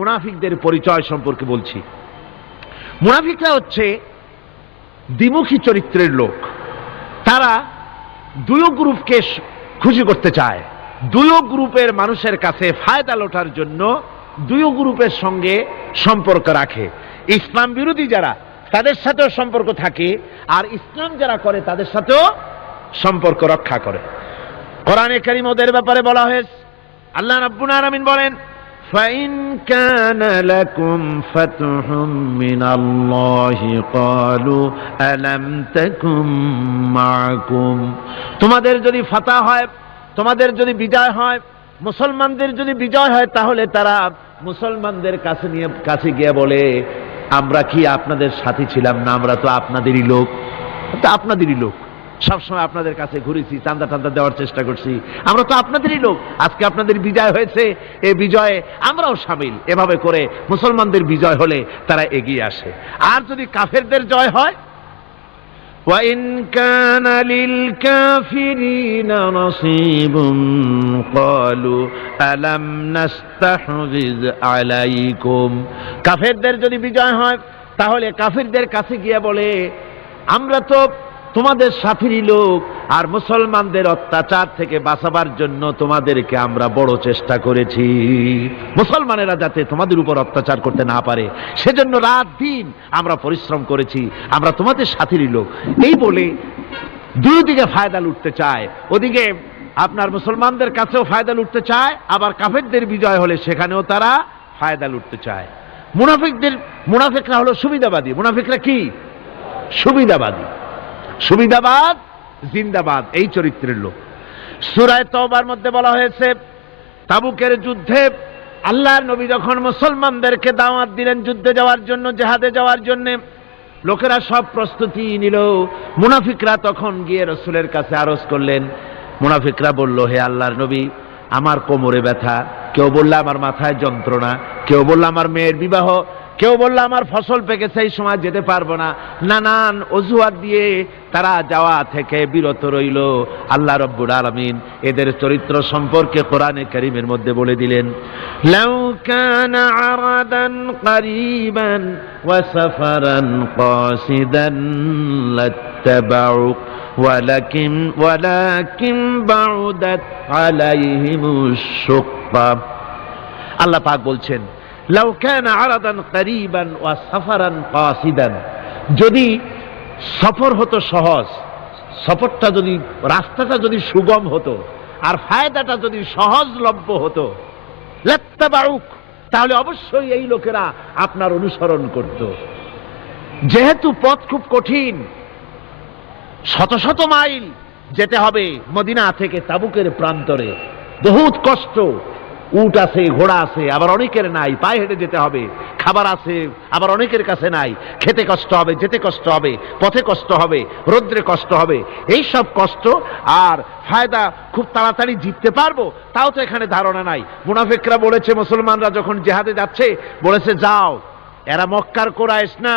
মুনাফিকদের পরিচয় সম্পর্কে বলছি। মুনাফিকরা হচ্ছে দ্বিমুখী চরিত্রের লোক। তারা দুই গ্রুপকে খুশি করতে চায়, দুই গ্রুপের মানুষের কাছে ফায়দা লোটার জন্য দুই গ্রুপের সঙ্গে সম্পর্ক রাখে। ইসলাম বিরোধী যারা তাদের সাথেও সম্পর্ক থাকে, আর ইসলাম যারা করে তাদের সাথেও সম্পর্ক রক্ষা করে। কোরআনে কারীম ওদের ব্যাপারে বলা হয়েছে, আল্লাহ রাব্বুল আলামিন বলেন, فَإِنْ كَانَ لَكُمْ فَتْحٌ مِّنَ اللَّهِ قَالُوا أَلَمْ تَكُنْ مَعَكُمْ। তোমাদের যদি ফাতহ হয়, তোমাদের যদি বিজয় হয়, মুসলমানদের যদি বিজয় হয়, তাহলে তারা মুসলমানদের কাছে গিয়ে বলে, আমরা কি আপনাদের সাথী ছিলাম না? আমরা তো আপনাদেরই লোক, আপনাদেরই লোক, সবসময় আপনাদের কাছে ঘুরেছি, চান্দা টান্দা দেওয়ার চেষ্টা করছি, আমরা তো আপনাদেরই লোক, আজকে আপনাদের বিজয় হয়েছে, এই বিজয়ে আমরাও শামিল। এভাবে করে মুসলমানদের বিজয় হলে তারা এগিয়ে আসে। আর যদি কাফেরদের জয় হয়, وَإِنْ كَانَ لِلْكَافِرِينَ نَصِيبٌ قَالُوا أَلَمْ نَسْتَحْوِذْ عَلَيْكُمْ। কাফেরদের যদি বিজয় হয়, তাহলে কাফেরদের কাছে গিয়ে বলে, আমরা তো তোমাদের সাথীরই লোক, আর মুসলমানদের অত্যাচার থেকে বাঁচাবার জন্য তোমাদেরকে আমরা বড় চেষ্টা করেছি, মুসলমানেরা যাতে তোমাদের উপর অত্যাচার করতে না পারে, সেজন্য রাত দিন আমরা পরিশ্রম করেছি, আমরা তোমাদের সাথীরই লোক। এই বলে দুই দিকে ফায়দা লুটতে চায়। ওদিকে আপনার মুসলমানদের কাছেও ফায়দা লুটতে চায়, আবার কাফেরদের বিজয় হলে সেখানেও তারা ফায়দা লুটতে চায়। মুনাফিকরা হলো সুবিধাবাদী। মুনাফিকরা কি? সুবিধাবাদী। সুবিধাবাদ জিন্দাবাদ, এই চরিত্রের লোক। সূরা তাওবার মধ্যে বলা হয়েছে, তাবুকের যুদ্ধে আল্লাহর নবী যখন মুসলমানদেরকে দাওয়াত দিলেন যুদ্ধে যাওয়ার জন্য, জিহাদে যাওয়ার জন্য, লোকেরা সব প্রস্তুতি নিল। মুনাফিকরা তখন গিয়ে রাসূলের কাছে আরজ করলেন। মুনাফিকরা বলল, হে আল্লাহর নবী, আমার কোমরে ব্যথা, কেউ বলল আমার মাথায় যন্ত্রণা, কেউ বলল আমার মেয়ের বিবাহ, কেউ বলল আমার ফসল পেকেছে, এই সময় যেতে পারবো না। নানান অজুহাত দিয়ে তারা যাওয়া থেকে বিরত রইল। আল্লাহ রাব্বুল আলামিন এদের চরিত্র সম্পর্কে কোরআনে কারীমের মধ্যে বলে দিলেন, লাউ কানা আরাদান করিবান ওয়া সাফারান কাসিদান লাত্তাবাউক ওয়ালাকিন বাউদাত আলাইহিমুশ শুক্কা। আল্লাহ পাক বলছেন, লাউ কানা আরাদান করিবান ওয়া সাফারান কাসিদান, যদি সফর হতো সহজ, সফরটা যদি, রাস্তাটা যদি সুগম হতো, আর ফায়দাটা যদি সহজলভ্য হতো, লাত্তাবাউক, তাহলে অবশ্যই এই লোকেরা আপনার অনুসরণ করত। যেহেতু পথ খুব কঠিন, শত শত মাইল যেতে হবে মদিনা থেকে তাবুকের প্রান্তরে, বহুত কষ্ট, উট আছে, ঘোড়া আছে, আবার অনেকের নাই, পায়ে হেঁটে যেতে হবে, খাবার আছে, আবার অনেকের কাছে নাই, খেতে কষ্ট হবে, যেতে কষ্ট হবে, পথে কষ্ট হবে, রৌদ্রে কষ্ট হবে, এই সব কষ্ট, আর ফায়দা খুব তাড়াতাড়ি জিততে পারবো তাও তো এখানে ধারণা নাই। মুনাফিকরা বলেছে, মুসলমানরা যখন জিহাদে যাচ্ছে, বলেছে যাও, এরা মক্কার কোরাইশ না,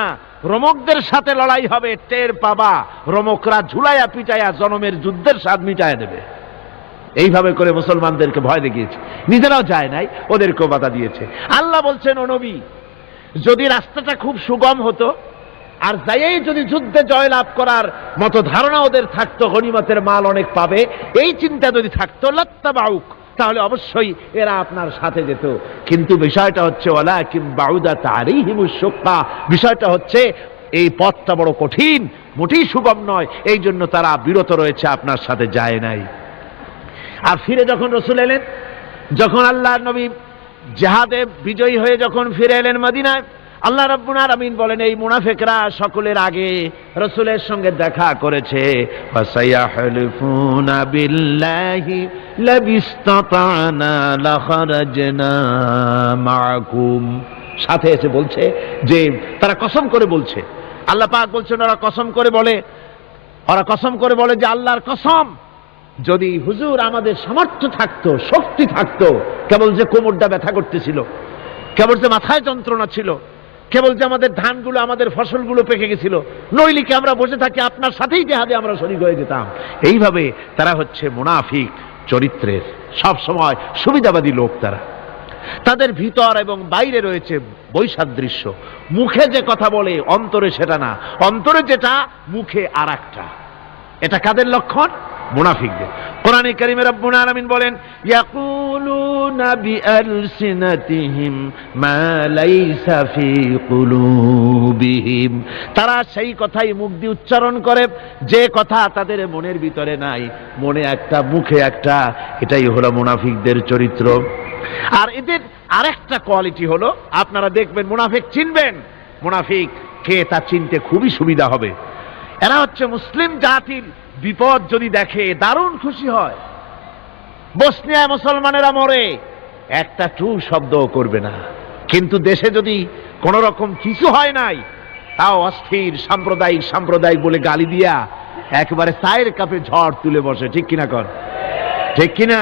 রোমকদের সাথে লড়াই হবে, টের পাবা, রোমকরা ঝুলাইয়া পিটাইয়া জনমের যুদ্ধের স্বাদ মিটাইয়া দেবে। এইভাবে করে মুসলমানদেরকে ভয় দেখিয়েছে, নিজেরাও যায় নাই, ওদেরকেও বাধা দিয়েছে। আল্লাহ বলছেন, ও নবী, যদি রাস্তাটা খুব সুগম হতো, আর যাইয়েই যদি যুদ্ধে জয়লাভ করার মতো ধারণা ওদের থাকতো, গনিমতের মাল অনেক পাবে, এই চিন্তা যদি থাকতো, লাত্তাবাউক, তাহলে অবশ্যই এরা আপনার সাথে যেত। কিন্তু বিষয়টা হচ্ছে, ওয়ালাকিন বাউদাত আলাইহিমুশ শুক্কা, বিষয়টা হচ্ছে এই পথটা বড় কঠিন, মোটেই সুগম নয়, এই জন্য তারা বিরত রয়েছে, আপনার সাথে যায় নাই। আর ফিরে যখন রাসূল এলেন, যখন আল্লাহর নবী জিহাদে বিজয়ী হয়ে যখন ফিরে এলেন মদিনায়, আল্লাহ রাব্বুল আলামিন বলেন, এই মুনাফিকরা সকলের আগে রাসূলের সঙ্গে দেখা করেছে। ফাসায়াহলিফুনা বিল্লাহি লাবিস্তাতানা লাখারাজনা মাআকুম, সাথে এসে বলছে যে, তারা কসম করে বলছে, আল্লাহ পাক বলছেন, ওরা কসম করে বলে যে আল্লাহর কসম, যদি হুজুর আমাদের সামর্থ্য থাকতো, শক্তি থাকতো, কেবল যে কোমরটা ব্যথা করতেছিল, কেবল যে মাথায় যন্ত্রণা ছিল, কেবল যে আমাদের ধানগুলো, আমাদের ফসলগুলো পেকে গেছিল, নইলে কি আমরা বসে থাকি, আপনার সাথেই জিহাদে আমরা শরীক হয়ে যেতাম। এইভাবে তারা হচ্ছে মুনাফিক চরিত্রের, সব সময় সুবিধাবাদী লোক তারা। তাদের ভিতর এবং বাইরে রয়েছে বৈসাদৃশ্য। মুখে যে কথা বলে অন্তরে সেটা না, অন্তরে যেটা মুখে আর একটা। এটা কাদের লক্ষণ? মুনাফিকদের। কোরআনে কারীমে রব্বুল আলামিন বলেন, ইয়াকুলুনা বিআলসিনাতিহিম মা লাইসা ফি কুলুবিহিম, তারা সেই কথাই মুখ দিয়ে উচ্চারণ করে যে কথা তাদের মনের ভিতরে নাই, মনে একটা মুখে একটা। এটাই হলো মুনাফিকদের চরিত্র। আর এদের আরেকটা কোয়ালিটি হলো, আপনারা দেখবেন মুনাফিক চিনবেন, মুনাফিক কে তা চিনতে খুবই সুবিধা হবে। এরা হচ্ছে মুসলিম জাতির বিপদ যদি দেখে দারুণ খুশি হয়। বসনিয়ায় মুসলমানেরা মরে, একটা টু শব্দও করবে না, কিন্তু দেশে যদি কোন রকম কিছু হয় নাই, তাও অস্থির সাম্প্রদায়িক বলে গালি দিয়া একেবারে চায়ের কাপে ঝড় তুলে বসে। ঠিক কিনা কর? ঠিক কিনা?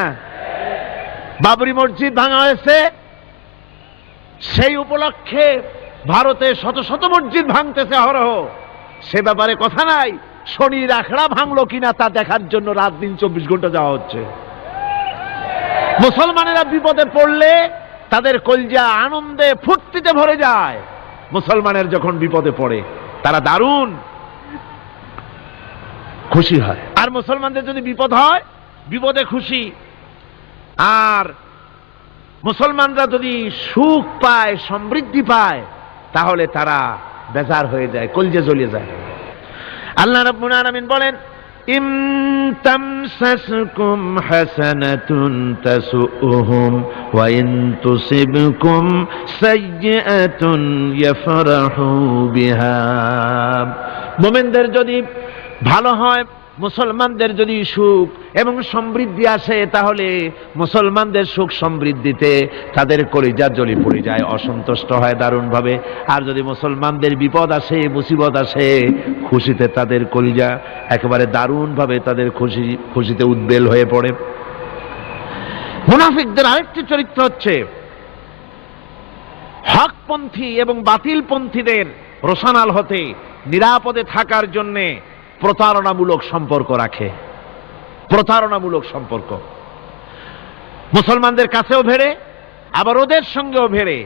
বাবরি মসজিদ ভাঙা হয়েছে, সেই উপলক্ষে ভারতে শত শত মসজিদ ভাঙতেছে অহরহ, সে ব্যাপারে কথা নাই। শনির আখড়া ভাঙলো কিনা তা দেখার জন্য রাত দিন 24 ঘন্টা যাওয়া হচ্ছে। মুসলমানেরা বিপদে পড়লে তাদের কলজা আনন্দে ফুর্তিতে ভরে যায়। মুসলমানের যখন বিপদে পড়ে তারা দারুণ খুশি হয়। আর মুসলমানদের যদি বিপদ হয়, বিপদে খুশি। আর মুসলমানরা যদি সুখ পায়, সমৃদ্ধি পায়, তাহলে তারা বেজার হয়ে যায়, কলজে জ্বলে যায়। আল্লাহ রাব্বুল আলামিন বলেন, ইম তামসাসকুম হাসানাতুন তাসুহুম ওয়া ইন তুসিবকুম সাইয়্যাতুন ইয়াফরাহু বিহা। মুমিনদের যদি ভালো হয়, মুসলমানদের যদি সুখ এবং সমৃদ্ধি আসে, তাহলে মুসলমানদের সুখ সমৃদ্ধিতে তাদের কলিজা জ্বলে পড়ে যায়, অসন্তুষ্ট হয় দারুণ ভাবে। আর যদি মুসলমানদের বিপদ আসে, মুসিবত আসে, খুশিতে তাদের কলিজা একেবারে দারুণ ভাবে তাদের খুশিতে উদ্বেল হয়ে পড়ে। মুনাফিকদের আরেকটি চরিত্র হচ্ছে হকপন্থী এবং বাতিলপন্থীদের রোশানাল হতে নিরাপদে থাকার জন্যে প্রতারণামূলক সম্পর্ক রাখে। প্রতারণামূলক সম্পর্ক মুসলমানদের কাছেও ভেড়ে, আবার ওদের সঙ্গেও ভেড়ে।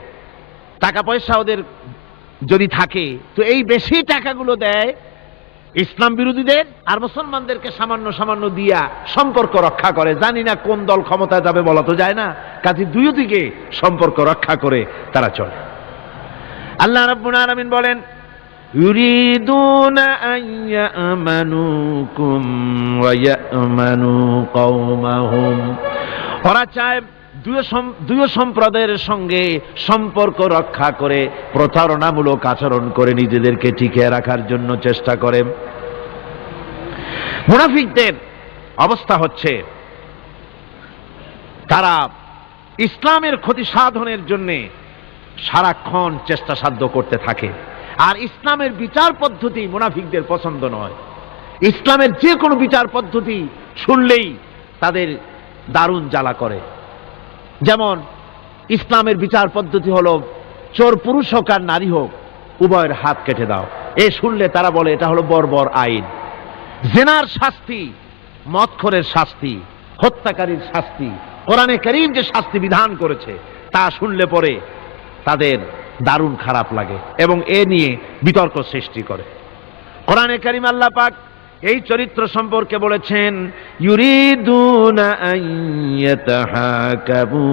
টাকা পয়সা ওদের যদি থাকে, তো এই বেশি টাকাগুলো দেয় ইসলাম বিরোধীদের, আর মুসলমানদেরকে সামান্য সামান্য দিয়া সম্পর্ক রক্ষা করে। জানি না কোন দল ক্ষমতায় যাবে, বলা তো যায় না, কাজে দুই দিকে সম্পর্ক রক্ষা করে তারা চলে। আল্লাহ রাব্বুল আলামিন বলেন, ইউরিদুনা আন ইয়ামানুকুম ওয়া ইয়ামানু কওমাহুম, ওরা চায় দুই সম্প্রদায়ের সঙ্গে সম্পর্ক রক্ষা করে প্রতারণামূলক আচরণ করে নিজেদেরকে টিকিয়ে রাখার জন্য চেষ্টা করে। মুনাফিকদের অবস্থা হচ্ছে, তারা ইসলামের ক্ষতি সাধনের জন্য সারাক্ষণ চেষ্টা সাধ্য করতে থাকে। আর ইসলামের বিচার পদ্ধতি মুনাফিকদের পছন্দ নয়। ইসলামের যে কোনো বিচার পদ্ধতি শুনলেই তাদের দারুণ জ্বালা করে। যেমন ইসলামের বিচার পদ্ধতি হলো, চোর পুরুষ হোক আর নারী হোক, উভয়ের হাত কেটে দাও। এ শুনলে তারা বলে এটা হলো বর্বর আইন। জিনার শাস্তি, মদখোরের শাস্তি, হত্যাকারীর শাস্তি, কোরআনে কারীম যে শাস্তি বিধান করেছে তা শুনলে পরে তাদের দারুণ খারাপ লাগে এবং এ নিয়ে বিতর্ক সৃষ্টি করে। কোরআনে কারীম আল্লাহ পাক এই চরিত্র সম্পর্কে বলেছেন, ইউরিদুনা আন ইয়াতাহাকাবু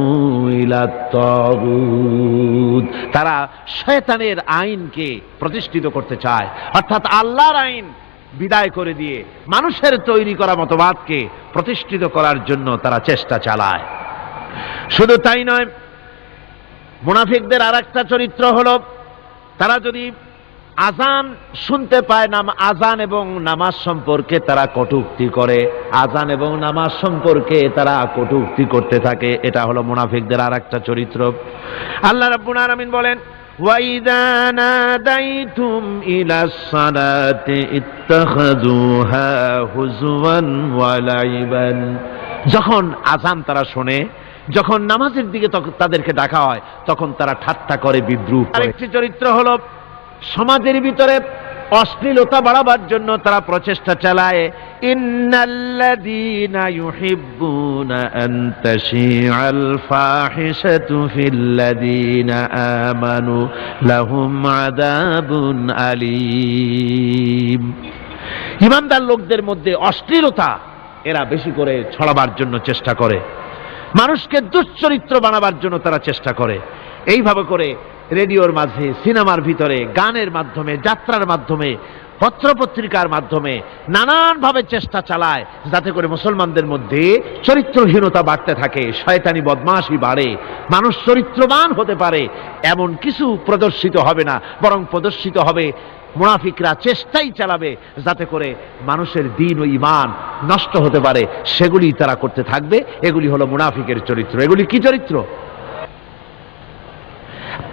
ইলাত তাগুত, তারা শয়তানের আইনকে প্রতিষ্ঠিত করতে চায়, অর্থাৎ আল্লাহর আইন বিদায় করে দিয়ে মানুষের তৈরি করা মতবাদকে প্রতিষ্ঠিত করার জন্য তারা চেষ্টা চালায়। শুধু তাই নয়, মুনাফিকদের আরেকটা চরিত্র হলো, তারা যদি আজান শুনতে পায়, আজান এবং নামাজ সম্পর্কে তারা কটূক্তি করে। আজান এবং নামাজ সম্পর্কে তারা কটূক্তি করতে থাকে। এটা হলো মুনাফিকদের আরেকটা চরিত্র। আল্লাহ রাব্বুল আলামিন বলেন, ওয়াইদা নাদাইতুম ইলাস সালাতি ইত্তাখাযুহা হুজওয়ান ওয়া লাইবান, যখন আজান তারা শোনে, যখন নামাজের দিকে তাদেরকে ডাকা হয়, তখন তারা ঠাট্টা করে, বিদ্রুপ করে। আরেকটি চরিত্র হলো, সমাজের ভিতরে অশ্লীলতা বাড়াবার জন্য তারা প্রচেষ্টা চালায়। ইন্নাল্লাযীনা ইউহিব্বুনা আন তাশিআল ফাহিশাতু ফিল্লাযীনা আমানু লাহুম আযাবুন আলীম। ঈমানদার লোকদের মধ্যে অশ্লীলতা এরা বেশি করে ছড়াবার জন্য চেষ্টা করে, মানুষকে দুশ্চরিত্র বানাবার জন্য তারা চেষ্টা করে। এইভাবে করে রেডিওর মাঝে, সিনেমার ভিতরে, গানের মাধ্যমে, যাত্রার মাধ্যমে, পত্রপত্রিকার মাধ্যমে নানানভাবে চেষ্টা চালায় যাতে করে মুসলমানদের মধ্যে চরিত্রহীনতা বাড়তে থাকে, শয়তানি বদমাশি বাড়ে, মানুষ চরিত্রবান হতে পারে এমন কিছু প্রদর্শিত হবে না, বরং প্রদর্শিত হবে মুনাফিকরা চেষ্টাই চালাবে যাতে করে মানুষের দ্বীন ও ঈমান নষ্ট হতে পারে, সেগুলি তারা করতে থাকবে। এগুলি হলো মুনাফিকের চরিত্র। এগুলি কি চরিত্র?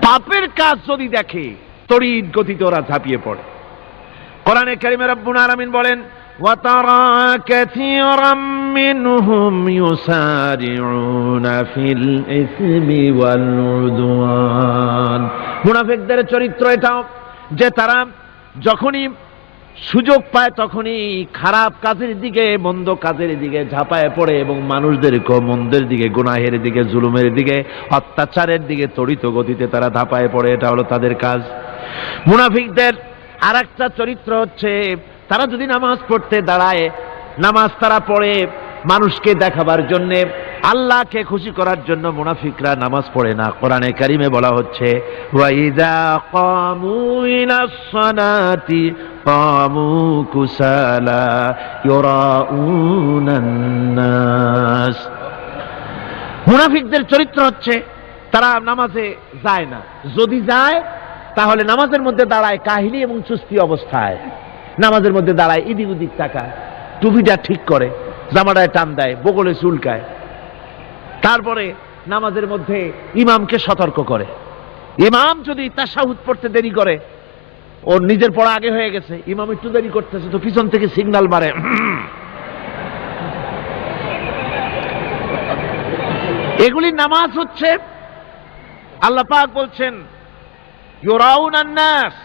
পাপের কাজ যদি দেখে তড়িৎ গতিতে ওরা ঝাঁপিয়ে পড়ে। কোরআনে কারিমে রব্বুল আলামিন বলেন, ওয়াতারা কাসীরাম মিনহুম ইউসারিউনা ফিল ইসমি ওয়াল উদওয়ান। মুনাফিকদের চরিত্র এটাও যে তারা যখনই সুযোগ পায় তখনই খারাপ কাজের দিকে, মন্দ কাজের দিকে ঝাঁপায় পড়ে এবং মানুষদেরকে মন্দের দিকে, গুনাহের দিকে, জুলুমের দিকে, অত্যাচারের দিকে তড়িৎ গতিতে তারা ঝাঁপায় পড়ে। এটা হলো তাদের কাজ। মুনাফিকদের আর একটা চরিত্র হচ্ছে তারা যদি নামাজ পড়তে দাঁড়ায়, নামাজ তারা পড়ে মানুষকে দেখাবার জন্যে, আল্লাহকে খুশি করার জন্য মুনাফিকরা নামাজ পড়ে না। কোরআনে কারিমে বলা হচ্ছে, ওয়াইযা কামু ইলাস সালাতি কামু কুসালা ইউরাউনান নাস। মুনাফিকদের চরিত্র হচ্ছে তারা নামাজে যায় না, যদি যায় তাহলে নামাজের মধ্যে দাঁড়ায় কাহিনী এবং সুস্থি অবস্থায়, নামাজের মধ্যে দাঁড়ায় ইদিক উদিক তাকায়, টুপিটা ঠিক করে, জামাটায় টান দেয়, বগলে চুলকায়, তারপরে নামাজের মধ্যে ইমামকে সতর্ক করে। ইমাম যদি তাশাহুদ পড়তে দেরি করে, ওর নিজের পড়া আগে হয়ে গেছে, ইমাম একটু দেরি করতেছে, তো পিছন থেকে সিগন্যাল মারে। এগুলি নামাজ হচ্ছে, আল্লাহ পাক বলছেন ইউরাউনান নাস,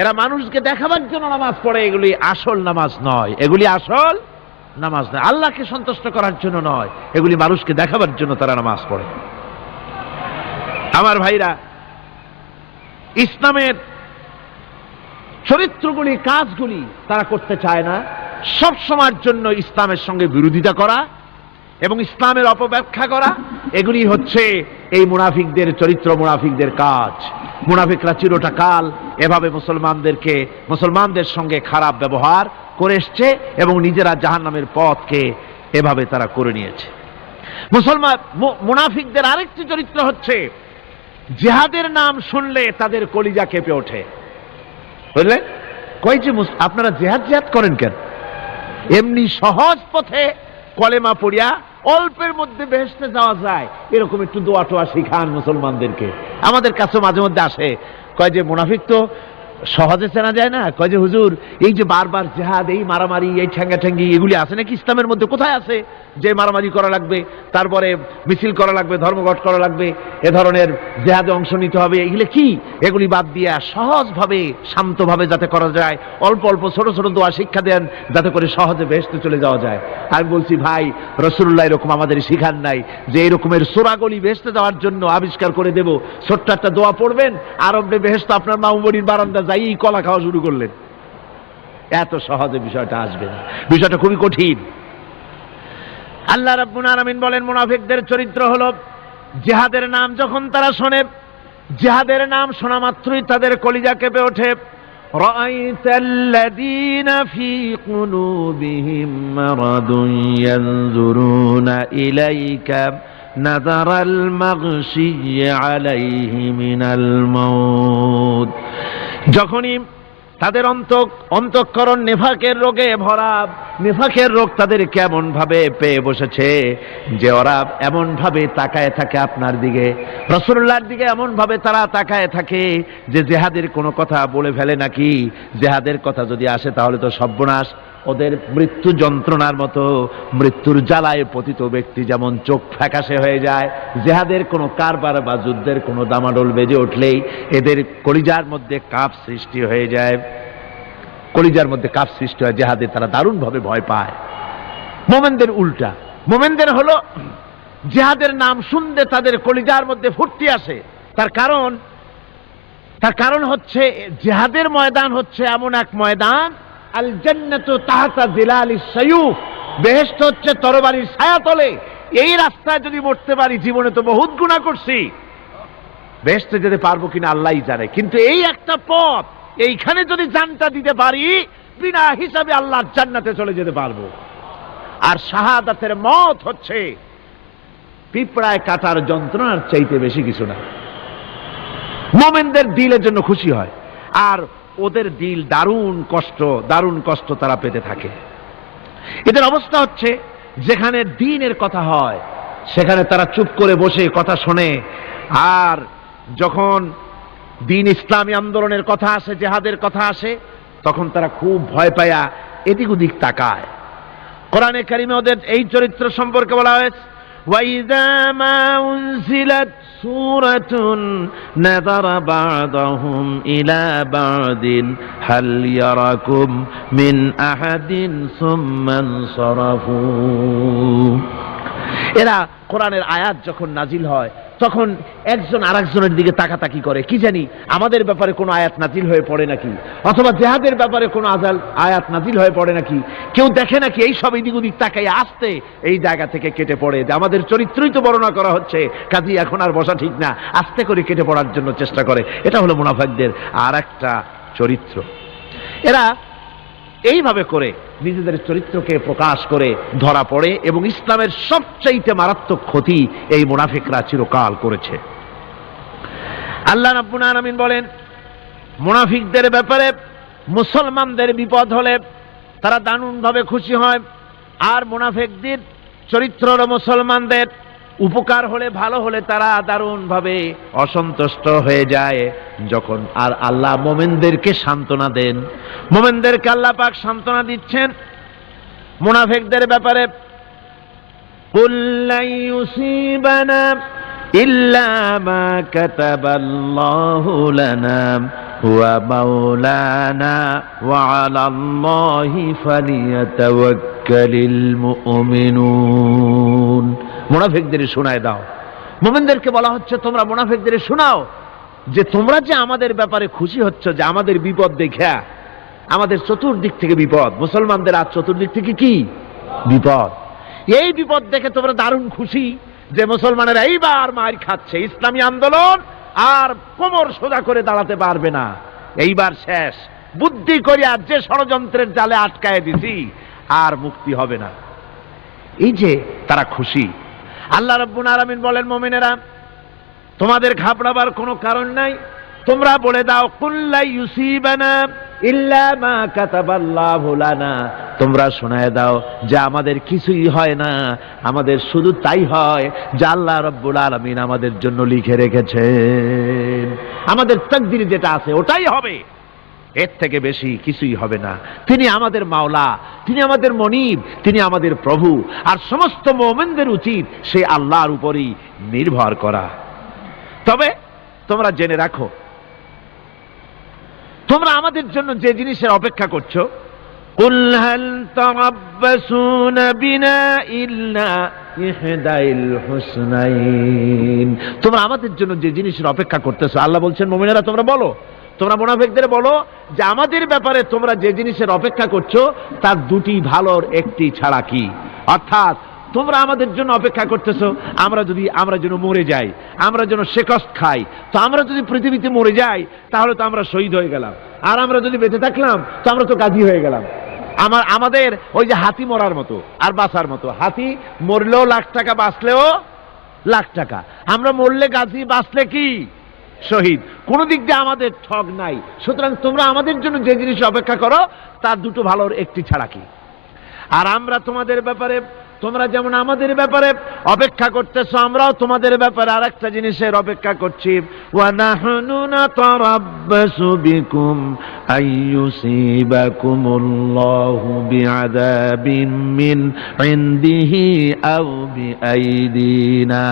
এরা মানুষকে দেখাবার জন্য নামাজ পড়ে, এগুলি আসল নামাজ নয়। এগুলি আসল নামাজ নয়, আল্লাহকে সন্তুষ্ট করার জন্য নয়, এগুলি মানুষকে দেখাবার জন্য তারা নামাজ পড়ে। আমার ভাইরা, ইসলামের চরিত্রগুলি, কাজগুলি তারা করতে চায় না। সব সময়ের জন্য ইসলামের সঙ্গে বিরোধিতা করা এবং ইসলামের অপব্যাখ্যা করা, এগুলি হচ্ছে এই মুনাফিকদের চরিত্র, মুনাফিকদের কাজ। মুনাফিকরা চিরটা কাল এভাবে মুসলমানদের সঙ্গে খারাপ ব্যবহার করে এসছে এবং নিজেরা জাহান্নামের পথকে এভাবে তারা করে নিয়েছে। মুনাফিকদের আরেকটি চরিত্র হচ্ছে জিহাদের নাম শুনলে তাদের কলিজা কেঁপে ওঠে। বুঝলেন? কই যে আপনারা জিহাদ জিহাদ করেন কেন? এমনি সহজ পথে কলেমা পড়িয়া অল্পের মধ্যে বেহেশতে যাওয়া যায়, এরকম একটু দোয়া টোয়া শিখান মুসলমানদেরকে। আমাদের কাছে মাঝে মধ্যে আসে, কয় যে মুনাফিক তো সহজে চেনা যায় না, কয় যে হুজুর এই যে বারবার জিহাদ, এই মারামারি, এই ঠ্যাঙ্গাঠ্যাঙ্গি, এগুলি আছে নাকি ইসলামের মধ্যে? কোথায় আছে যে মারামারি করা লাগবে, তারপরে মিছিল করা লাগবে, ধর্মঘট করা লাগবে, এ ধরনের জিহাদে অংশ নিতে হবে? এগুলি কি? এগুলি বাদ দিয়া সহজভাবে, শান্তভাবে যাতে করা যায়, অল্প অল্প ছোট ছোট দোয়া শিক্ষা দেন যাতে করে সহজে বেহেশতে চলে যাওয়া যায়। আমি বলছি ভাই, রাসূলুল্লাহ এরকম আমাদের শিখান নাই যে এরকমের সোরাগলি বেহেশতে যাওয়ার জন্য আবিষ্কার করে দেব, ছোট্ট একটা দোয়া পড়বেন, আরবে বেহেশত আপনার মামুবাড়ির বারান্দা যাই কলা খাওয়া শুরু করলেন। এত সহজে বিষয়টা আসবে না, বিষয়টা খুবই কঠিন। আল্লাহ রাব্বুল আলামিন বলেন, মুনাফিকদের চরিত্র হলো জিহাদের নাম যখন তারা শোনে, জিহাদের নাম শোনা মাত্রই তাদের কলিজা কেঁপে ওঠে। রাআইতাল্লাযীনা ফী কুলুবিহিম মারাদুন ইয়ানজুরুনা ইলাইকা নাযারাল মাগশিয়্যি আলাইহি মিনাল মাউত। যখনই তাদের অন্তঃকরণ নেফাকের রোগে ভরা, নেফাকের রোগ তাদের কেমন ভাবে পেয়ে বসেছে যে ওরা এমন ভাবে তাকায় থাকে আপনার দিকে, রাসূলুল্লাহর দিকে এমন ভাবে তারা তাকায় থাকে যে জিহাদের কোনো কথা বলে ফেলে নাকি, জিহাদের কথা যদি আসে তাহলে তো সর্বনাশ। ওদের মৃত্যু যন্ত্রণার মতো, মৃত্যুর জ্বালায় পতিত ব্যক্তি যেমন চোখ ফ্যাকাশে হয়ে যায়, জিহাদের কোনো কারবার বা যুদ্ধের কোনো দামাডোল বেজে উঠলেই এদের কলিজার মধ্যে কাঁপ সৃষ্টি হয়ে যায়। কলিজার মধ্যে কাপ সৃষ্টি হয়, জেহাদে তারা দারুণভাবে ভয় পায়। মোমেনদের উল্টা, মোমেনদের হলো জেহাদের নাম শুনতে তাদের কলিজার মধ্যে ফুর্তি আসে। তার কারণ হচ্ছে জেহাদের ময়দান হচ্ছে এমন এক ময়দান, আল জান্নাতু তাহতা জিলালিস সায়ুফ, বেহেশত হচ্ছে তরবারির ছায়াতলে। এই রাস্তায় যদি মরতে পারি, জীবনে তো বহুত গুনাহ করছি, বেহেশতে যেতে পারবো কিনা আল্লাহই জানে, কিন্তু এই একটা পথ, এইখানে যদি জানটা দিতে পারি, বিনা হিসাবে আল্লাহর জান্নাতে চলে যেতে পারবো। আর শাহাদাতের মত হচ্ছে পিঁপড়ায় কাটার যন্ত্রণার চাইতে বেশি কিছু না। মোমেনদের দিলের জন্য খুশি হয়, আর ওদের দিল দারুণ কষ্ট তারা পেতে থাকে। এদের অবস্থা হচ্ছে যেখানে দ্বীনের কথা হয় সেখানে তারা চুপ করে বসে কথা শোনে, আর যখন দ্বীন ইসলামী আন্দোলনের কথা আসে, জেহাদের কথা আসে, তখন তারা খুব ভয় পায়া এদিক ওদিক তাকায়। কোরআনে কারিমে ওদের এই চরিত্র সম্পর্কে বলা হয়েছে, وَإِذَا مَا أُنْزِلَتْ سُورَةٌ نَظَرَ بَعْضُهُمْ إِلَى بَعْضٍ هَلْ يَرَاكُمْ مِنْ أَحَدٍ ثُمَّ انصَرَفُوا। এরা কোরআনের আয়াত যখন নাজিল হয় তখন একজন আরেকজনের দিকে তাকাতাকি করে, কি জানি আমাদের ব্যাপারে কোনো আয়াত নাজিল হয়ে পড়ে নাকি, অথবা জেহাদের ব্যাপারে কোনো আয়াত নাজিল হয়ে পড়ে নাকি। কেউ দেখে নাকি এই সব এদিক ওদিক তাকাই আসতে এই জায়গা থেকে কেটে পড়ে, যে আমাদের চরিত্রই তো বর্ণনা করা হচ্ছে, কাজী এখন আর বসা ঠিক না, আস্তে করে কেটে পড়ার জন্য চেষ্টা করে। এটা হলো মুনাফিকদের আর একটা চরিত্র। এরা এইভাবে করে নিজেদের চরিত্রকে প্রকাশ করে ধরা পড়ে, এবং ইসলামের সবচাইতে মারাত্মক ক্ষতি এই মুনাফিকরা চিরকাল করেছে। আল্লাহ রাব্বুল আলামিন বলেন, মুনাফিকদের ব্যাপারে মুসলমানদের বিপদ হলে তারা দারুণভাবে খুশি হয়, আর মুনাফিকদের চরিত্র মুসলমানদের উপকার হলে, ভালো হলে তারা দারুণভাবে অসন্তুষ্ট হয়ে যায়। যখন আর আল্লাহ মোমেনদেরকে সান্ত্বনা দেন, মোমেনদেরকে আল্লাহ পাক সান্ত্বনা দিচ্ছেন মুনাফিকদের ব্যাপারে, কুল লা ইউসিবানা ইল্লা মা কাতাবাল্লাহু লানা হুয়া মাওলানা ওয়া আলাল্লাহি ফালিয়াতাওয়াক্কালিল মুমিনুন। মুনাফিকদের শোনায় দাও। মুমিনদেরকে বলা হচ্ছে তোমরা মুনাফিকদের শোনাও যে তোমরা যে আমাদের ব্যাপারে খুশি হচ্ছ, যে আমাদের বিপদ দেখা, আমাদের চতুর্দিক থেকে বিপদ, মুসলমানদের আর চতুর্দিক থেকে কি বিপদ, এই বিপদ দেখে তোমরা দারুণ খুশি যে মুসলমানেরা এইবার মার খাচ্ছে, ইসলামী আন্দোলন আর কোমর সোজা করে দাঁড়াতে পারবে না, এইবার শেষ, বুদ্ধি করিয়া যে ষড়যন্ত্রের জালে আটকায় দিছি আর মুক্তি হবে না। এই যে তারা খুশি। আল্লাহ রাব্বুল আলামিন বলেন, মুমিনেরা তোমাদের ঘাবড়াবার কোনো কারণ নাই, তোমরা বলে দাও কুল লা ইউসিবানা ইল্লা মা কাতাবাল্লাহু লানা, তোমরা শোনায় দাও যে আমাদের কিছুই হয় না, আমাদের শুধু তাই হয় যা আল্লাহ রাব্বুল আলামিন আমাদের জন্য লিখে রেখেছেন। আমাদের তাকদীরে যেটা আছে ওটাই হবে, এর থেকে বেশি কিছুই হবে না। তিনি আমাদের মাওলা, তিনি আমাদের মনিব, তিনি আমাদের প্রভু, আর সমস্ত মুমিনদের উচিত সেই আল্লাহর উপরই নির্ভর করা। তবে তোমরা জেনে রাখো, তোমরা আমাদের জন্য যে জিনিসের অপেক্ষা করছো, কুল হাল তারাব্বাসুনা বিনা ইল্লা ইহদাইল হুসনাইন, তোমরা আমাদের জন্য যে জিনিসের অপেক্ষা করতেছো, আল্লাহ বলছেন মুমিনেরা তোমরা বলো, তোমরা মুনাফিকদের বলো যে আমাদের ব্যাপারে তোমরা যে জিনিসের অপেক্ষা করছো তার দুটি ভালোর একটি ছাড়া কি, অর্থাৎ তোমরা আমাদের জন্য অপেক্ষা করতেছো আমরা যেন মরে যাই, আমরা যেন শেকস্ত খাই। তো আমরা যদি পৃথিবীতে মরে যাই তাহলে তো আমরা শহীদ হয়ে গেলাম, আর আমরা যদি বেঁচে থাকলাম তো আমরা তো গাজী হয়ে গেলাম। আমাদের ওই যে হাতি মরার মতো আর বাঁচার মতো, হাতি মরলেও লাখ টাকা, বাঁচলেও লাখ টাকা, আমরা মরলে গাজী, বাঁচলে কি শহীদ, কোন দিক দিয়ে আমাদের ঠগ নাই। সুতরাং তোমরা আমাদের জন্য যে জিনিস অপেক্ষা করো তার দুটো ভালোর একটি ছাড়া কি। আর আমরা তোমাদের ব্যাপারে, তোমরা যেমন আমাদের ব্যাপারে অপেক্ষা করতেছো, আমরাও তোমাদের ব্যাপারে আরেকটা জিনিসের অপেক্ষা করছি। ওয়া নাহনু নাতারাব্বাসু বিকুম আইয়ুসিবাকুমুল্লাহু বিআযাবিন মিন ইনদিহি আও বিআইদিনা,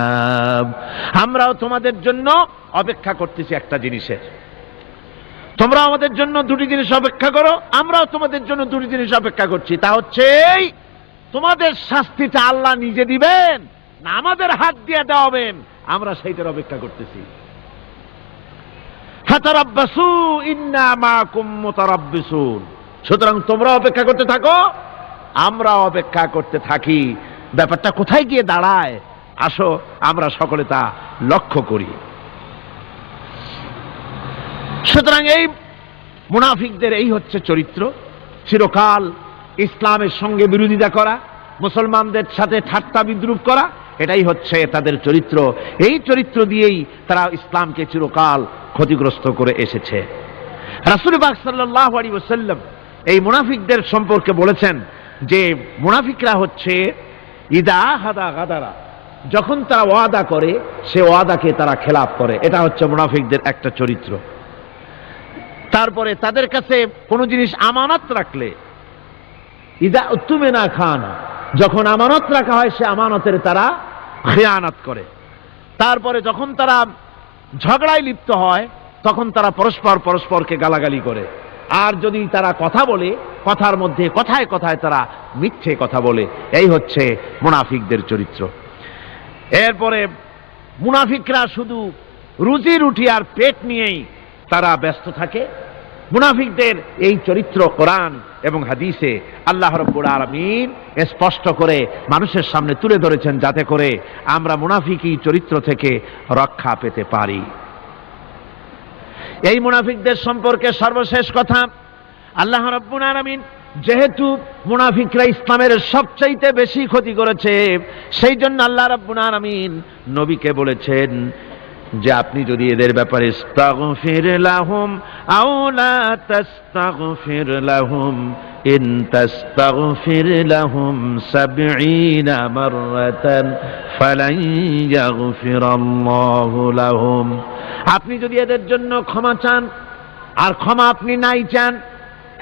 আমরাও তোমাদের জন্য অপেক্ষা করতেছি একটা জিনিসের, তোমরা আমাদের জন্য দুটি জিনিস অপেক্ষা করো, আমরাও তোমাদের জন্য দুটি জিনিস অপেক্ষা করছি। তা হচ্ছে এই, তোমাদের শাস্তিটা আল্লাহ নিজে দিবেন না আমাদের হাত দিয়ে দেওয়াবেন, আমরা সেইটার অপেক্ষা করতেছি। ফাতারাব্বাসু ইন্না মাকুম মুতারাব্বিসুন। সুতরাং তোমরা অপেক্ষা করতে থাকো, আমরা অপেক্ষা করতে থাকি। ব্যাপারটা কোথায় গিয়ে দাঁড়ায় আসো আমরা সকলে তা লক্ষ্য করি। সুতরাং এই মুনাফিকদের এই হচ্ছে চরিত্র, চিরকাল ইসলামের সঙ্গে বিরোধিতা করা, মুসলমানদের সাথে ঠাট্টা বিদ্রুপ করা, এটাই হচ্ছে তাদের চরিত্র। এই চরিত্র দিয়েই তারা ইসলামকে চিরকাল ক্ষতিগ্রস্ত করে এসেছে। রাসূল পাক সাল্লাল্লাহু আলাইহি ওয়াসাল্লাম এই মুনাফিকদের সম্পর্কে বলেছেন যে মুনাফিকরা হচ্ছে ইদা হাদা গাদারা, যখন তারা ওয়াদা করে সে ওয়াদাকে তারা খেলাফ করে, এটা হচ্ছে মুনাফিকদের একটা চরিত্র। তারপরে তাদের কাছে কোনো জিনিস আমানত রাখলে ইদা উত্তুমিনা খানা, যখন আমানত রাখা হয় সে আমানতের তারা খেয়ানত করে। তারপরে যখন তারা ঝগড়ায় লিপ্ত হয় তখন তারা পরস্পরকে গালাগালি করে। আর যদি তারা কথা বলে কথার মধ্যে কথায় কথায় তারা মিথ্যে কথা বলে। এই হচ্ছে মুনাফিকদের চরিত্র। এরপরে মুনাফিকরা শুধু রুজি রুটি আর পেট নিয়েই তারা ব্যস্ত থাকে। মুনাফিকদের এই চরিত্র কোরআন এবং হাদিসে আল্লাহ রাব্বুল আলামিন স্পষ্ট করে মানুষের সামনে তুলে ধরেছেন, যাতে করে আমরা মুনাফিকি চরিত্র থেকে রক্ষা পেতে পারি। এই মুনাফিকদের সম্পর্কে সর্বশেষ কথা, আল্লাহ রাব্বুল আলামিন যেহেতু মুনাফিকরা ইসলামের সবচাইতে বেশি ক্ষতি করেছে, সেই জন্য আল্লাহ রাব্বুল আলামিন নবীকে বলেছেন যে আপনি যদি এদের ব্যাপারে ইস্তাগফির লাহুম আও লা তাস্তাগফির লাহুম ইন তাস্তাগফির লাহুম ৭০ মাররাতান ফালান ইয়াগফিরাল্লাহু লাহুম, আপনি যদি এদের জন্য ক্ষমা চান আর ক্ষমা আপনি নাই চান,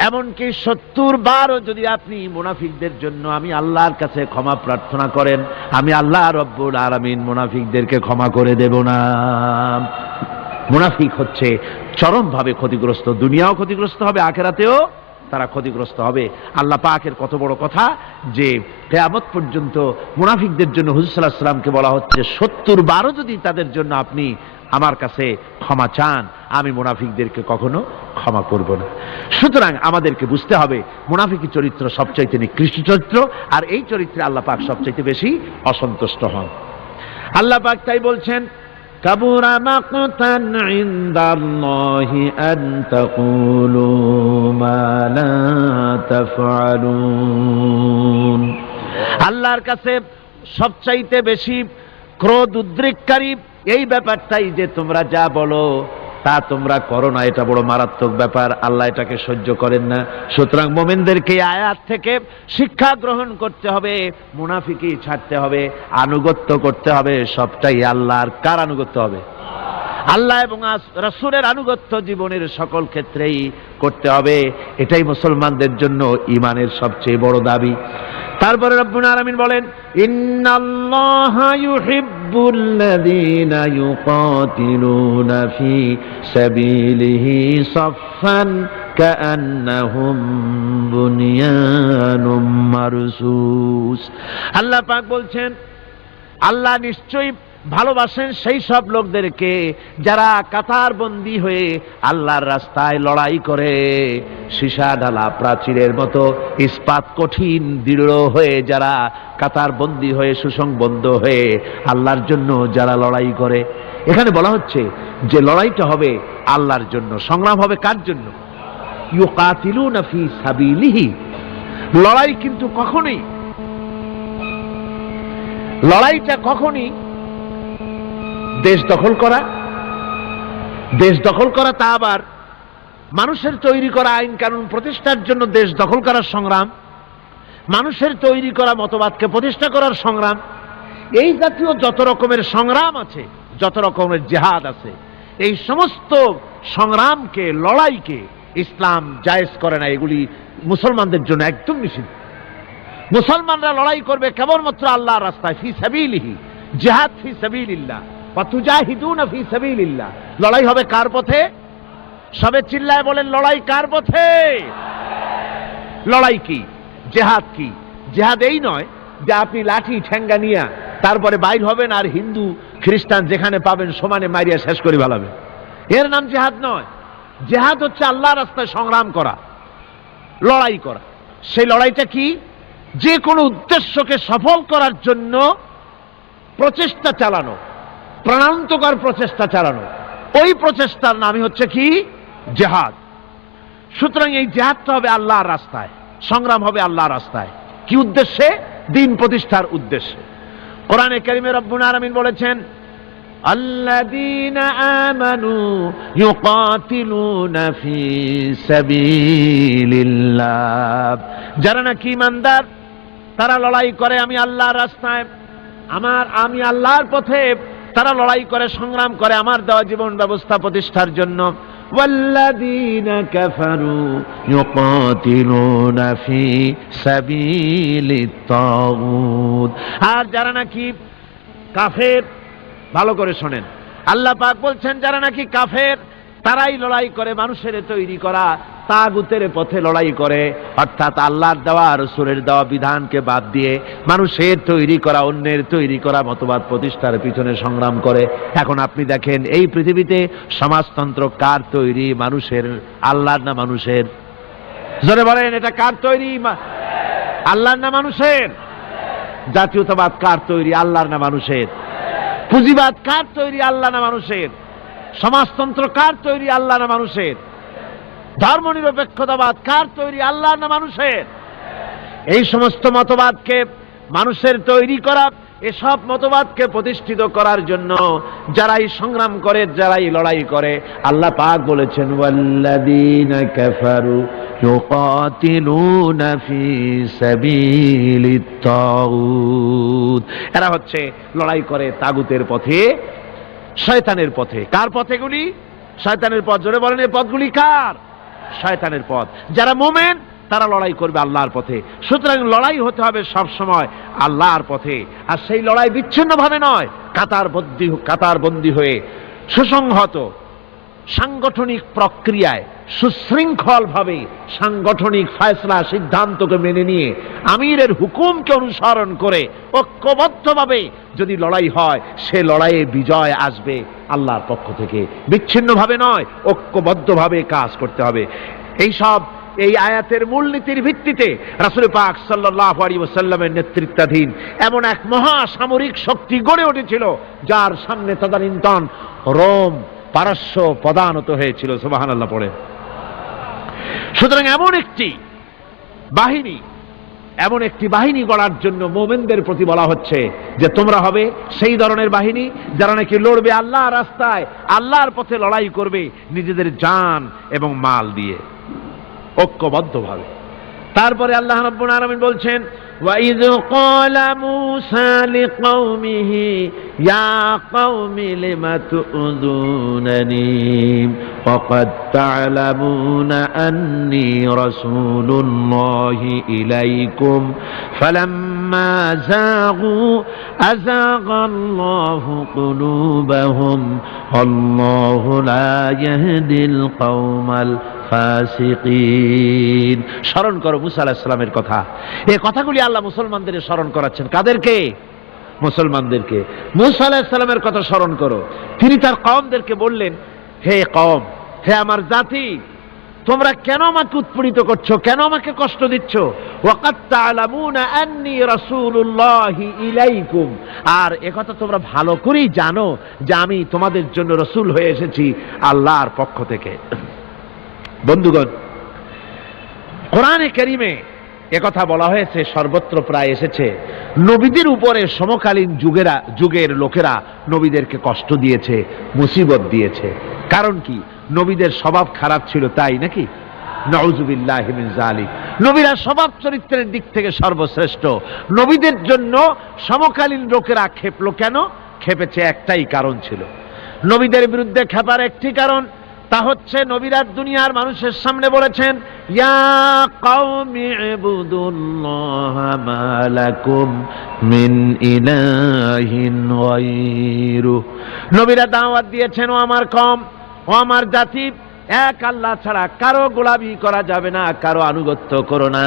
এমনকি ৭০ বারও যদি আপনি মুনাফিকদের জন্য আমি আল্লাহর কাছে ক্ষমা প্রার্থনা করেন, আমি আল্লাহ রব্বুল আলামিন মুনাফিকদেরকে ক্ষমা করে দেব না। মুনাফিক হচ্ছে চরমভাবে ক্ষতিগ্রস্ত, দুনিয়াও ক্ষতিগ্রস্ত হবে, আখিরাতেও তারা ক্ষতিগ্রস্ত হবে। আল্লাহ পাকের কত বড় কথা যে কিয়ামত পর্যন্ত মুনাফিকদের জন্য হুজুর সাল্লাল্লাহু আলাইহি ওয়াসাল্লামকে বলা হচ্ছে ৭০ বারও যদি তাদের জন্য আপনি আমার কাছে ক্ষমা চান, আমি মুনাফিকদেরকে কখনো ক্ষমা করব না। সুতরাং আমাদেরকে বুঝতে হবে মুনাফিকি চরিত্র সবচাইতে নিকৃষ্ট চরিত্র, আর এই চরিত্রে আল্লাহ পাক সবচাইতে বেশি অসন্তুষ্ট হন। আল্লাহ পাক তাই বলছেন, কাবুরা মাকতান ইনদাল্লাহি আন তাকুলু মা লা তাফআলুন। আল্লাহর কাছে সবচাইতে বেশি ক্রোধ উদ্রেককারী এই ব্যাপারটাই যে তোমরা যা বলো তা তোমরা করো না, এটা বড় মারাত্মক ব্যাপার, আল্লাহ এটাকে সহ্য করেন না। সুতরাং মুমিনদেরকে আয়াত থেকে শিক্ষা গ্রহণ করতে হবে, মুনাফিকি ছাড়তে হবে, আনুগত্য করতে হবে, সবটাই আল্লাহর। কার আনুগত্য হবে? আল্লাহ এবং রাসূলের আনুগত্য জীবনের সকল ক্ষেত্রেই করতে হবে। এটাই মুসলমানদের জন্য ঈমানের সবচেয়ে বড় দাবি। তারপরে রব্বুল আলামিন বলেন, ইন্নাল্লাহা ইউহিব্বুল্লাযীনা ইউকাতিলুনা ফী সাবিলিহি সাফফান কাআন্নাহুম বুনিয়ানুম মারসুস। আল্লাহ পাক বলছেন, আল্লাহ নিশ্চয়ই ভালোবাসেন সেই সব লোকদেরকে যারা কাতারবন্দী হয়ে আল্লাহর রাস্তায় লড়াই করে, সীসা ঢালা প্রাচীরের মতো ইস্পাত কঠিন দৃঢ় হয়ে যারা কাতারবন্দী হয়ে সুসংবদ্ধ হয়ে আল্লাহর জন্য যারা লড়াই করে। এখানে বলা হচ্ছে যে লড়াইটা হবে আল্লাহর জন্য, সংগ্রাম হবে কার জন্য? ইউকাতিলুনা ফী সাবিলিহি। লড়াইটা কখনই দেশ দখল করা, তা আবার মানুষের তৈরি করা আইন কানুন প্রতিষ্ঠার জন্য দেশ দখল করার সংগ্রাম, মানুষের তৈরি করা মতবাদকে প্রতিষ্ঠা করার সংগ্রাম, এই জাতীয় যত রকমের সংগ্রাম আছে, যত রকমের জিহাদ আছে, এই সমস্ত সংগ্রামকে, লড়াইকে ইসলাম জায়েজ করে না। এগুলি মুসলমানদের জন্য একদম নিষিদ্ধ। মুসলমানরা লড়াই করবে কেবলমাত্র আল্লাহর রাস্তায়, ফি সাবিলিহি, জিহাদ ফি সাবিলিল্লাহ, ওয়া তুজাহিদুনা ফি সাবিলিল্লাহ। লড়াই হবে কার পথে? সবে চিল্লায় বলেন লড়াই কার পথে? লড়াই কি? জেহাদ কি? জেহাদ এই নয় যে আপনি লাঠি ঠেঙ্গা নিয়ে তারপরে বাইর হবেন আর হিন্দু খ্রিস্টান যেখানে পাবেন সমানে মারিয়া শেষ করে ফেলাবেন। এর নাম জেহাদ নয়। জেহাদ হচ্ছে আল্লাহর রাস্তায় সংগ্রাম করা, লড়াই করা। সেই লড়াইটা কি? যে কোনো উদ্দেশ্যকে সফল করার জন্য প্রচেষ্টা চালানো, প্রাণান্তকর প্রচেষ্টা চালানো, ওই প্রচেষ্টার নামই হচ্ছে কি? জেহাদ। সুতরাং এই জেহাদটা হবে আল্লাহর রাস্তায়, সংগ্রাম হবে আল্লাহর রাস্তায়। কি উদ্দেশ্যে? দিন প্রতিষ্ঠার উদ্দেশ্যে। কোরআনে কারিমে রব্বুল আলামিন বলেছেন, আল্লাযীনা আমানু ইউকাতিলুনা ফি সাবিলিল্লাহ, যারা নাকি ঈমানদার তারা লড়াই করে আমি আল্লাহর রাস্তায়, আমি আল্লাহর পথে তারা লড়াই করে, সংগ্রাম করে আমার দেওয়া জীবন ব্যবস্থা প্রতিষ্ঠার জন্য। ওয়াল্লাযীনা কাফারু ইউকাতিলুনা ফি সাবিলিত তাগুত, আর যারা নাকি কাফের, ভালো করে শোনেন, আল্লাহ পাক বলছেন যারা নাকি কাফের তারাই লড়াই করে মানুষের তৈরি করা তাগুতের পথে লড়াই করে, অর্থাৎ আল্লাহর দেওয়া রাসূলের দেওয়া বিধানকে বাদ দিয়ে মানুষের তৈরি করা, অন্যের তৈরি করা মতবাদ প্রতিষ্ঠার পিছনে সংগ্রাম করে। এখন আপনি দেখেন এই পৃথিবীতে সমাজতন্ত্র কার তৈরি? মানুষের। আল্লাহর না মানুষের? জোরে বলেন, এটা কার তৈরি? আল্লাহর না মানুষের? জাতীয়তাবাদ কার তৈরি? আল্লাহর না মানুষের? পুঁজিবাদ কার তৈরি? আল্লাহ না মানুষের? সমাজতন্ত্র কার তৈরি? আল্লাহ না মানুষের? ধর্মনিরপেক্ষতাবাদ কার তৈরি? আল্লাহ না মানুষের? এই সমস্ত মতবাদকে মানুষের তৈরি করা, এসব মতবাদকে প্রতিষ্ঠিত করার জন্য যারাই সংগ্রাম করে, যারাই লড়াই করে, আল্লাহ পাক বলেছেন ওয়াল্লাযীনা কাফারু ইউকাতিলুনা ফি সাবিলিত তাগুত, এরা হচ্ছে লড়াই করে তাগুতের পথে, শয়তানের পথে। কার পথেগুলি? শয়তানের পথ। জোরে বলেন, এই পথগুলি কার? শয়তানের পথ। যারা মুমিন তারা লড়াই করবে আল্লাহর পথে। সুতরাং লড়াই হতে হবে সব সময় আল্লাহর পথে, আর সেই লড়াই বিচ্ছিন্নভাবে নয়, কাতারবন্দী হয়ে সুসংহত সাংগঠনিক প্রক্রিয়ায় সুশৃঙ্খলভাবে সাংগঠনিক ফয়সলা সিদ্ধান্তকে মেনে নিয়ে আমিরের হুকুমকে অনুসরণ করে ঐক্যবদ্ধভাবে যদি লড়াই হয়, সে লড়াইয়ে বিজয় আসবে আল্লাহর পক্ষ থেকে। বিচ্ছিন্নভাবে নয়, ঐক্যবদ্ধভাবে কাজ করতে হবে। এই আয়াতের মূলনীতির ভিত্তিতে রাসূল পাক সাল্লাল্লাহু আলাইহি ওয়াসাল্লামের নেতৃত্বাধীন এমন এক মহা সামরিক শক্তি গড়ে উঠেছিল, যার সামনে তদানীন্তন রোম, পারস্য পদানত হয়েছিল। সুবহানাল্লাহ পড়ে। সুতরাং এমন একটি বাহিনী গড়ার জন্য মুমিনদের প্রতি বলা হচ্ছে যে তোমরা হবে সেই ধরনের বাহিনী যারা নাকি লড়বে আল্লাহর রাস্তায়, আল্লাহর পথে লড়াই করবে নিজেদের জান এবং মাল দিয়ে, ঐক্যবদ্ধভাবে। তারপরে আল্লাহ রাব্বুল আলামিন বলছেন وَإِذْ قَالَ مُوسَى لِقَوْمِهِ يَا قَوْمِ لِمَ تُؤْذُونَنِي وَقَدْ تَعْلَمُونَ أَنِّي رَسُولُ اللَّهِ إِلَيْكُمْ فَلَمَّا زَاغُوا أَزَاغَ اللَّهُ قُلُوبَهُمْ وَاللَّهُ لَا يَهْدِي الْقَوْمَ ফাসিকিন। স্মরণ করো মুসা আলাইহিস সালামের কথা। এই কথাগুলি আল্লাহ মুসলমানদের স্মরণ করাচ্ছেন। কাদেরকে? মুসলমানদেরকে। মুসা আলাইহিস সালামের কথা স্মরণ করো। তিনি তার কওমদেরকে বললেন, হে কওম, হে আমার জাতি, তোমরা কেন আমাকে উৎপীড়িত করছো, কেন আমাকে কষ্ট দিচ্ছ? ওয়াকাদ তা'লামুনা আন্নী রাসূলুল্লাহি ইলাইকুম, আর একথা তোমরা ভালো করেই জানো যে আমি তোমাদের জন্য রাসূল হয়ে এসেছি আল্লাহর পক্ষ থেকে। বন্ধুগণ, কোরআনে কারীমে একথা বলা হয়েছে, সর্বত্র প্রায় এসেছে, নবীদের উপরে সমকালীন যুগের লোকেরা নবীদেরকে কষ্ট দিয়েছে, মুসিবত দিয়েছে। কারণ কি? নবীদের স্বভাব খারাপ ছিল, তাই নাকি? নাউযুবিল্লাহি মিন যালিক। নবীরা স্বভাব চরিত্রের দিক থেকে সর্বশ্রেষ্ঠ। নবীদের জন্য সমকালীন লোকেরা ক্ষেপলো কেন? ক্ষেপেছে একটাই কারণ ছিল। নবীদের বিরুদ্ধে ক্ষেপার একটি কারণ, তা হচ্ছে নবীরা দুনিয়ার মানুষের সামনে বলেছেন, ইয়া কওমি ইবুদুল্লাহা মা লাকুম মিন ইলাহিন গায়রু। নবীরা দাওয়াত দিয়েছেন, ও আমার কওম, ও আমার জাতি, এক আল্লাহ ছাড়া কারো গোলামি করা যাবে না, কারো আনুগত্য করো না,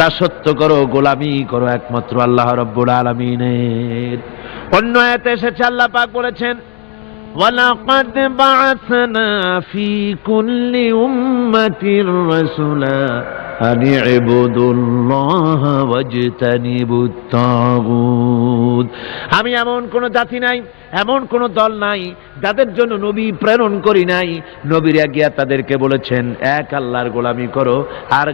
দাসত্ব করো, গোলামি করো একমাত্র আল্লাহ রাব্বুল আলামিনের। অন্য আয়াতে এসেছে আল্লাহ পাক বলেছেন, ওয়ালাকাদ বাআসনা ফি কুল্লি উম্মাতির রাসূলা আন ইবুদুল্লাহা ওয়াজতানিবুত তাগুত। আমি এমন কোন জাতি নাই, এমন কোন দল নাই যাদের জন্য নবী প্রেরণ করি নাই। নবীরা গিয়া তাদেরকে বলেছেন এক আল্লাহর গোলামি করো, আর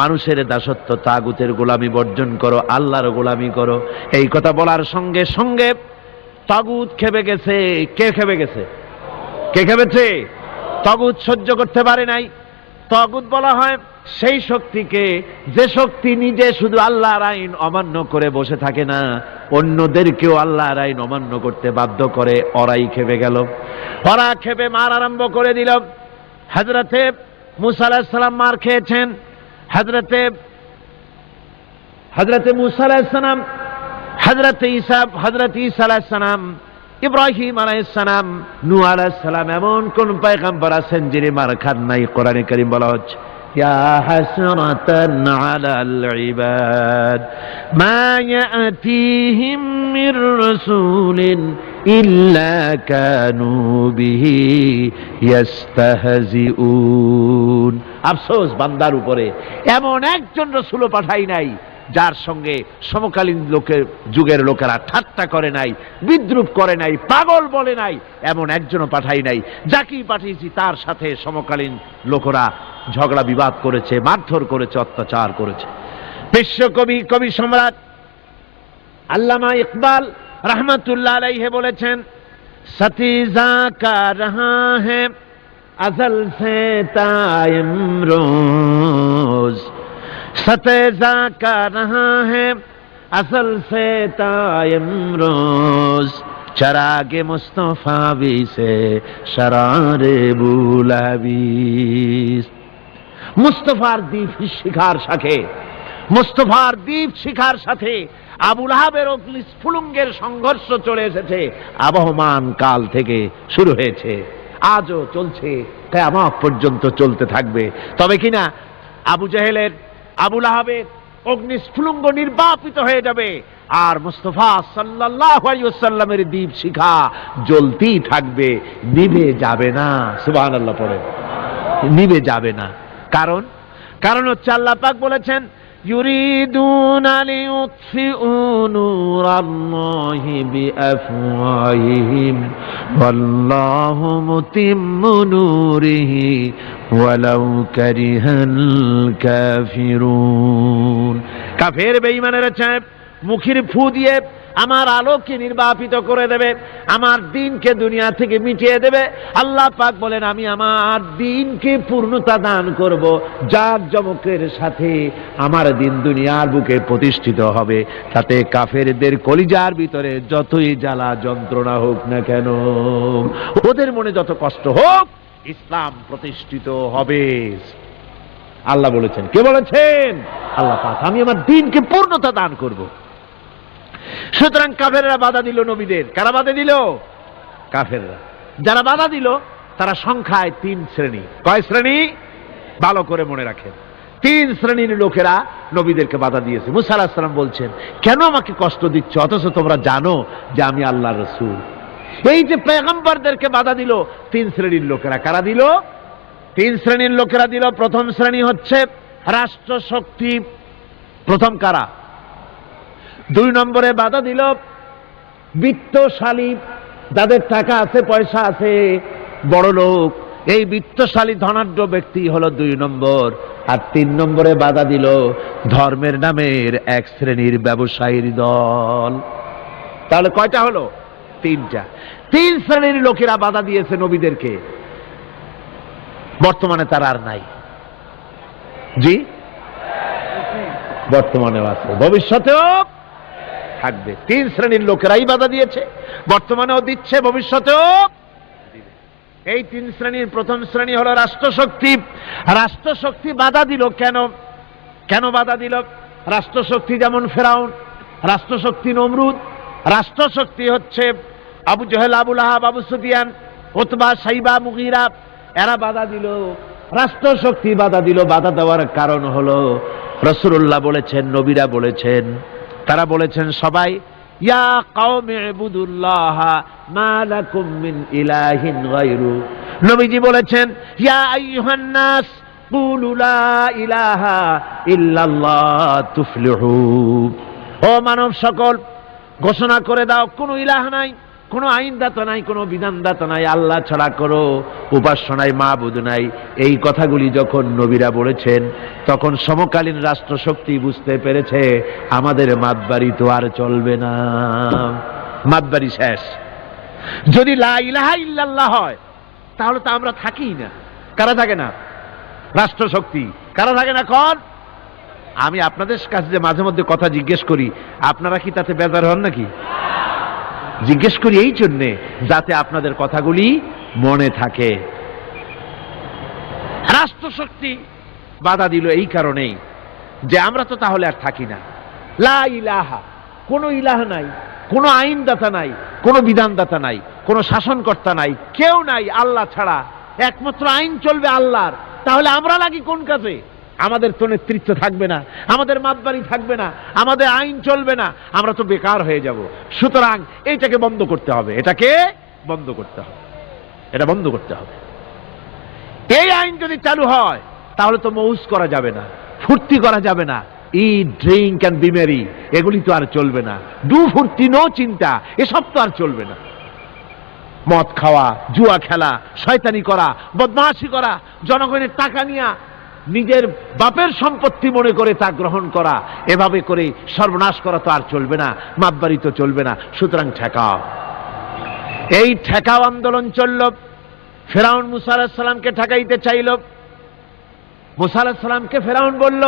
মানুষের দাসত্ব তাগুতের গোলামি বর্জন করো, আল্লাহর গোলামি করো। এই কথা বলার সঙ্গে সঙ্গে তাগুত খেপে গেছে। কে খেপে গেছে? কে খেপেছে? তাগুত সহ্য করতে পারে নাই। তাগুত বলা হয় সেই শক্তিকে যে শক্তি নিজে শুধু আল্লাহর আইন অমান্য করে বসে থাকে না, অন্যদেরকেও আল্লাহর আইন অমান্য করতে বাধ্য করে। ওরাই খেপে গেল, ওরা খেপে মার আরম্ভ করে দিল। হযরতে মুসা আলাইহিস সালাম মার খেয়েছেন, হযরতে মুসা আলাইহিস সালাম, হযরতে ঈসা আলাইহিস সালাম, ইব্রাহিম আলাইহিস সালাম, নূহ আলাইহিস সালাম, এমন কোন পয়গম্বর আছেন যিনি মার খান নাই? কোরআনে কারীম বলা হচ্ছে, ইয়া হাসরাতান আলাল ইবাদ মা ইয়াতিহিম মির রাসূলিন ইল্লা কানু বিহি ইস্তাহজিউন। আফসোস বান্দার উপরে, এমন একজন রাসূলও পাঠাই নাই যার সঙ্গে সমকালীন যুগের লোকেরা ঠাট্টা করে নাই, বিদ্রুপ করে নাই, পাগল বলে নাই। এমন একজনও পাঠাই নাই। যাকেই পাঠিয়েছি তার সাথে সমকালীন লোকেরা ঝগড়া বিবাদ করেছে, মারধর করেছে, অত্যাচার করেছে। বিশ্বকবি, কবি সম্রাট আল্লামা ইকবাল রহমতুল্লাহ আলাইহি বলেছেন, সতীজা কা রহা হ্যায় আজল সে তাইম রোজ, सतेजा का रहा है असल से तायम रोज, चरागे मुस्तफावी से शरारे बुलावीस। মুস্তফার দ্বীপ শিখার সাথে, মুস্তফার দ্বীপ শিখার সাথে আবু লাহাবের অগ্নিস্ফুলিঙ্গের সংঘর্ষ চলে এসেছে। আবহমান কাল থেকে শুরু হয়েছে, আজও চলছে, কিয়ামত পর্যন্ত চলতে থাকবে। তবে কিনা আবু জেহেলের, আবু লাহাবের অগ্নিস্ফুলিঙ্গ নির্বাপিত হয়ে যাবে, আর মুস্তাফা সাল্লাল্লাহু আলাইহি ওয়াসাল্লামের দীপ শিখা জ্বলতেই থাকবে, নিভে যাবে না। সুবহানাল্লাহ পড়ে, নিভে যাবে না। কারণ হচ্ছে আল্লাহ পাক বলেছেন, ইউরিদুনা লিইউতফিউ নূরাল্লাহি বিআফওয়াহিহিম ওয়াল্লাহু মুতিম্মু নূরিহি ওয়ালাউ কারিহাল কাফিরুন। কাফের বেঈমানেরা চায় মুখের ফু দিয়ে আমার আলোকে নির্বাপিত করে দেবে, আমার দ্বীনকে দুনিয়া থেকে মিটিয়ে দেবে। আল্লাহ পাক বলেন, আমি আমার দ্বীনকে পূর্ণতা দান করব, জাঁকজমকের সাথে আমার দ্বীন দুনিয়ার বুকে প্রতিষ্ঠিত হবে। তাতে কাফেরদের কলিজার ভিতরে যতই জ্বালা যন্ত্রণা হোক না কেন, ওদের মনে যত কষ্ট হোক, ইসলাম প্রতিষ্ঠিত হবে। আল্লাহ বলেছেন। কে বলেছেন? আল্লাহ পাক। আমি আমার দ্বীনকে পূর্ণতা দান করব। সুতরাং কাফেররা বাধা দিল নবীদের। কারা বাধা দিল? কাফেররা। যারা বাধা দিল তারা সংখ্যায় 3 শ্রেণী। কয় শ্রেণী? ভালো করে মনে রাখেন। 3 শ্রেণীর লোকেরা নবীদেরকে বাধা দিয়েছে। মুসা আলাইহিস সালাম বলছেন, কেন আমাকে কষ্ট দিচ্ছ অথচ তোমরা জানো যে আমি আল্লাহর রাসূল? এই যে পয়গম্বরদেরকে বাধা দিল 3 শ্রেণীর লোকেরা। কারা দিল? 3 শ্রেণীর লোকেরা দিল। প্রথম শ্রেণী হচ্ছে রাষ্ট্র শক্তি। প্রথম কারা? 2 নম্বরে বাধা দিল বিত্তশালী, যাদের টাকা আছে, পয়সা আছে, বড় লোক। এই বিত্তশালী ধনাঢ্য ব্যক্তি হলো 2 নম্বর। আর 3 নম্বরে বাধা দিল ধর্মের নামের 1 শ্রেণীর ব্যবসায়ীর দল। তাহলে কয়টা হলো? 3টা। 3 শ্রেণীর লোকেরা বাধা দিয়েছে নবীদেরকে। বর্তমানে তারা আর নাই। জি, বর্তমানেও আছে, ভবিষ্যতেও থাকবে। 3 শ্রেণীর লোকেরাই বাধা দিয়েছে, বর্তমানেও দিচ্ছে, ভবিষ্যতেও দিবে। এই 3 শ্রেণীর প্রথম শ্রেণী হলো রাষ্ট্রশক্তি। রাষ্ট্রশক্তি বাধা দিল কেন? কেন বাধা দিল? রাষ্ট্রশক্তি যেমন ফেরাউন, রাষ্ট্রশক্তি নমরুদ, রাষ্ট্রশক্তি হচ্ছে আবু জেহেল, আবু লাহাব, আবু সুফিয়ান, উতবা, সাইবা, মুগীরা, এরা বাধা দিল, রাষ্ট্র শক্তি বাধা দিল। বাধা দেওয়ার কারণ হলো রাসূলুল্লাহ বলেছেন, নবীরা বলেছেন, তারা বলেছেন সবাই ইয়া কওমি ইবুদুল্লাহ মা লাকুম মিন ইলাহিন গায়রু। নবীজি বলেছেন ইয়া আইয়ুহান নাস কুলু লা ইলাহা ইল্লাল্লাহ তুফলিহু। ও মানব সকল, ঘোষণা করে দাও কোনো ইলাহ নাই, কোনো আইনদাতা নাই, কোনো বিধানদাতা নাই, আল্লাহ ছাড়া করো উপাস্য নাই, মাবুদ নাই। এই কথাগুলি যখন নবীরা বলেছেন, তখন সমকালীন রাষ্ট্রশক্তি বুঝতে পেরেছে আমাদের মাতবাড়ি তো আর চলবে না, মাতবাড়ি শেষ। যদি লা ইলাহা ইল্লাল্লাহ হয় তাহলে তো আমরা থাকি না। কারা থাকে না? রাষ্ট্রশক্তি। কারা থাকে না? কোন? আমি আপনাদের কাছে যে মাঝে মধ্যে কথা জিজ্ঞেস করি, আপনারা কি তাতে বেজার হন নাকি? জিজ্ঞেস করি এই জন্যে যাতে আপনাদের কথাগুলি মনে থাকে। রাষ্ট্রশক্তি বাধা দিল এই কারণেই যে আমরা তো তাহলে আর থাকি না। লা ইলাহা, কোনো ইলাহ নাই, কোনো আইনদাতা নাই, কোনো বিধানদাতা নাই, কোনো শাসনকর্তা নাই, কেউ নাই আল্লাহ ছাড়া। একমাত্র আইন চলবে আল্লাহর। তাহলে আমরা লাগি কোন কাজে? আমাদের তো নেতৃত্ব থাকবে না, আমাদের মাতবাড়ি থাকবে না, আমাদের আইন চলবে না, আমরা তো বেকার হয়ে যাব। সুতরাং এইটাকে বন্ধ করতে হবে, এটাকে বন্ধ করতে হবে, এটা বন্ধ করতে হবে। এই আইন যদি চালু হয় তাহলে তো মৌজ করা যাবে না, ফুর্তি করা যাবে না, ইট ড্রিঙ্ক অ্যান্ড বি মেরি, এগুলি তো আর চলবে না। ডু ফুর্তি নো চিন্তা, এসব তো আর চলবে না। মদ খাওয়া, জুয়া খেলা, শয়তানি করা, বদমাশি করা, জনগণের টাকা নিয়ে নিজের বাপের সম্পত্তি মনে করে তা গ্রহণ করা, এভাবে করে সর্বনাশ করা তো আর চলবে না, মাতবাড়ি তো চলবে না। সুতরাং ঠেকাও। এই ঠেকাও আন্দোলন চলল। ফেরাউন মুসা আলাইহিস সালামকে ঠেকাইতে চাইল। মুসা আলাইহিস সালামকে ফেরাউন বলল,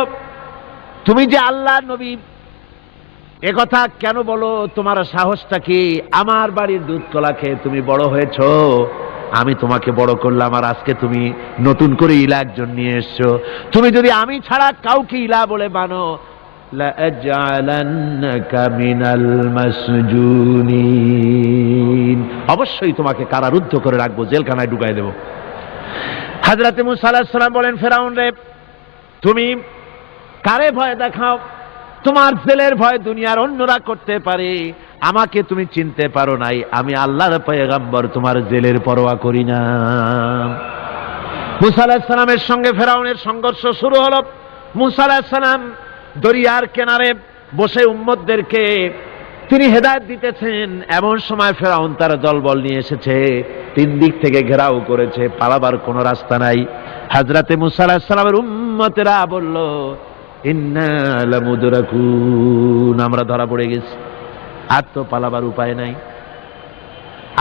তুমি যে আল্লাহর নবী, একথা কেন বলো? তোমার সাহসটা কি? আমার বাড়ির দুধ কলা খেয়ে তুমি বড় হয়েছ, আমি তোমাকে বড় করলাম, আর আজকে তুমি নতুন করে ইলা একজন নিয়ে এসছো। তুমি যদি আমি ছাড়া কাউকে ইলা বলে মানো, লাআজআলান্নাকা মিনাল মাসজুনিন, অবশ্যই তোমাকে কারারুদ্ধ করে রাখবো, জেলখানায় ঢুকাই দেব। হযরত মুসা আলাইহিস সালাম বলেন, ফেরাউন রে, তুমি কারে ভয় দেখাও? তোমার জেলের ভয় দুনিয়ার অন্যরা করতে পারে, আমাকে তুমি চিনতে পারো নাই। আমি আল্লাহর পয়গম্বর, তোমার জেলের পরোয়া করি না। মুসা আলাইহিস সালামের সঙ্গে ফেরাউনের সংঘর্ষ শুরু হলো। মুসা আলাইহিস সালাম দরিয়ার কিনারে বসে উম্মতদেরকে তিনি হেদায়েত দিতেছেন। এমন সময় ফেরাউন তার দলবল নিয়ে এসেছে, তিন দিক থেকে ঘেরাও করেছে, পালাবার কোনো রাস্তা নাই। হযরতে মুসা আলাইহিস সালামের উম্মতেরা বলল, ইন্না লামুদরাকুন, আমরা ধরা পড়ে গেছি, আর তো পালাবার উপায় নাই,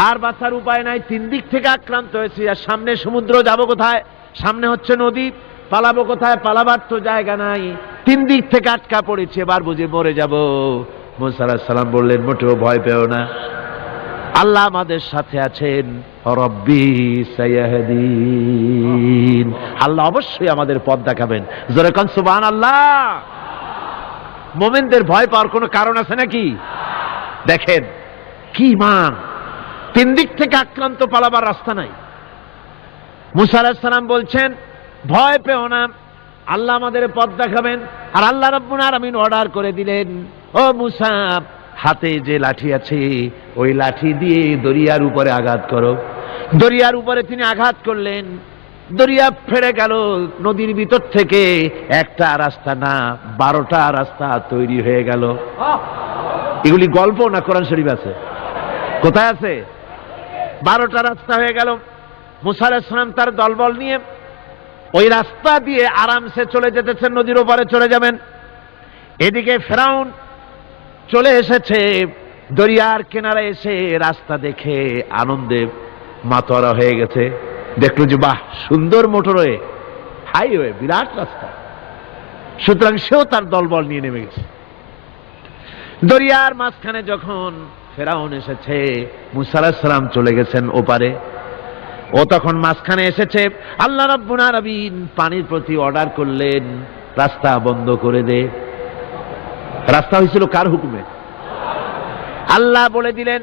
আর বাঁচার উপায় নাই। তিন দিক থেকে আক্রান্ত হয়েছি, আর সামনে সমুদ্র, যাব কোথায়? সামনে হচ্ছে নদী, পালাবো কোথায়? পালাবার তো জায়গা নাই, তিন দিক থেকে আটকা পড়েছি, এবার বুঝে মরে যাব। মুসা আলাইহিস সালাম বললেন, মোটেও ভয় পেও না, আল্লাহ আমাদের সাথে আছেন, রব্বি সায়াহদিন, আল্লাহ অবশ্যই আমাদের পথ দেখাবেন। জোরে কোন সুবহানাল্লাহ। মুমিনদের ভয় পাওয়ার কোনো কারণ আছে নাকি? দেখেন কি ঈমান, তিন দিক থেকে আক্রান্ত, পালাবার রাস্তা নাই। মুসা আলাইহিস সালাম বলছেন, ভয় পেও না, আল্লাহ আমাদের পথ দেখাবেন। আর আল্লাহ রাব্বুল আলামিন অর্ডার করে দিলেন, ও মুসা, হাতে যে লাঠি আছে ওই লাঠি দিয়ে দরিয়ার উপরে আঘাত করো। দরিয়ার উপরে তিনি আঘাত করলেন, দরিয়া ফেরে গেল। নদীর ভিতর থেকে একটা রাস্তা না, 12টা রাস্তা তৈরি হয়ে গেল। এগুলি গল্প না কোরআন শরীফ আছে? কোথায় আছে? 12টা রাস্তা হয়ে গেল। মুসা আলাইহিস সালাম তার দলবল নিয়ে ওই রাস্তা দিয়ে আরামসে চলে যেতেছেন, নদীর ওপারে চলে যাবেন। এদিকে ফেরাউন চলে এসেছে, দরিয়ার কিনারে এসে রাস্তা দেখে আনন্দে মাতোয়ারা হয়ে গেছে। দেখলো যে বাহ, সুন্দর মোটরওয়ে, হাইওয়ে, বিরাট রাস্তা। সুতরাং সেও তার দলবল নিয়ে নেমে গেছে। দরিয়ার মাঝখানে যখন ফেরাউন এসেছে, মুসা আলাইহিস সালাম চলে গেছেন ওপারে, ও তখন মাঝখানে এসেছে। আল্লাহ রাব্বুল আলামিন পানির প্রতি অর্ডার করলেন, রাস্তা বন্ধ করে দে। রাস্তা হয়েছিল কার হুকুমে? আল্লাহ বলে দিলেন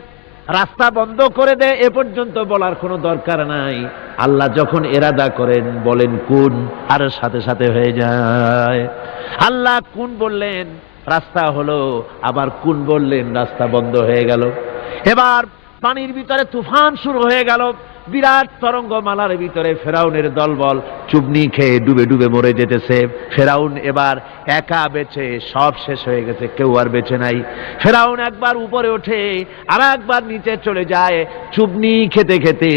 রাস্তা বন্ধ করে দে। এ পর্যন্ত বলার কোনো দরকার নাই, আল্লাহ যখন এরাদা করেন বলেন কুন, আর সাথে সাথে হয়ে যায়। আল্লাহ কুন বললেন রাস্তা হলো, আবার কুন বললেন রাস্তা বন্ধ হয়ে গেল। এবার পানির ভিতরে তুফান শুরু হয়ে গেল, বিরাট তরঙ্গমালার ভিতরে ফেরাউনের দলবল চুবনি খেয়ে ডুবে ডুবে মরে যেতেছে। ফেরাউন এবার একা বেঁচে, সব শেষ হয়ে গেছে, কেউ আর বেঁচে নাই। ফেরাউন একবার উপরে ওঠে আর একবার নিচে চলে যায়। চুবনি খেতে খেতে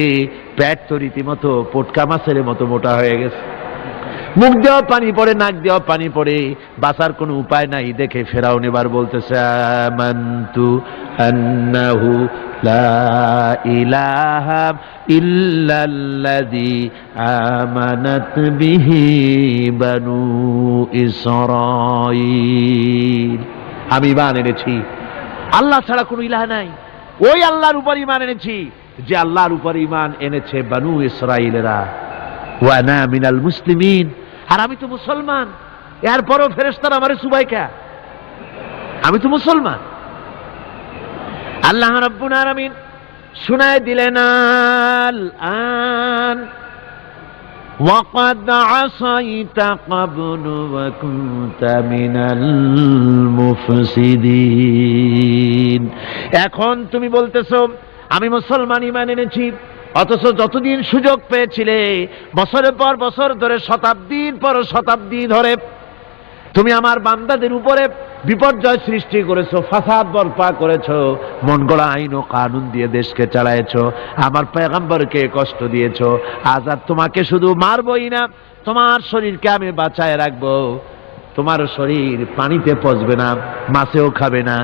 পেট তো রীতিমতো পটকা মাছের মতো মোটা হয়ে গেছে। মুখ দেওয়া পানি পড়ে, নাক দেওয়া পানি পড়ে, বাঁচার কোনো উপায় নাই দেখে ফেরাউন এবার বলতেছে আমানতু আন্নাহু লা ইলাহা ইল্লাল্লাযী আমানাত বিহি বানু ইসরাঈল। আমি ঈমান এনেছি আল্লাহ ছাড়া কোনো ইলাহ নাই, ওই আল্লাহর উপর ঈমান এনেছি যে আল্লাহর উপর ঈমান এনেছে বানু ইসরাঈলেরা। ওয়া আনা মিনাল মুসলিমিন, আর আমি তো মুসলমান। এরপরও ফেরেশতারা আমারে সুবাইকা, আমি তো মুসলমান। আল্লাহ রাব্বুল আলামিন শুনায় দিলেন আন ওয়াকাদ আসাইতা ক্বাবলু ওয়া কুনতা মিনাল মুফসিদিন। এখন তুমি বলতেছো আমি মুসলমান, ঈমান এনেছি, অথচ যতদিন সুযোগ পেয়েছিলে বছরের পর বছর ধরে, শতাব্দীর পর শতাব্দী ধরে তুমি আমার বান্দাদের উপরে বিপর্যয় সৃষ্টি করেছো, ফাসাদ বরপা করেছো, মন গড়া আইন ও কানুন দিয়ে দেশকে চালায়েছো, আমার পয়গম্বরকে কষ্ট দিয়েছো। আজ আর তোমাকে শুধু মারবই না, তোমার শরীরকে আমি বাঁচায় রাখবো। তোমার শরীর পানিতে পচবে না, মাছেও খাবে না,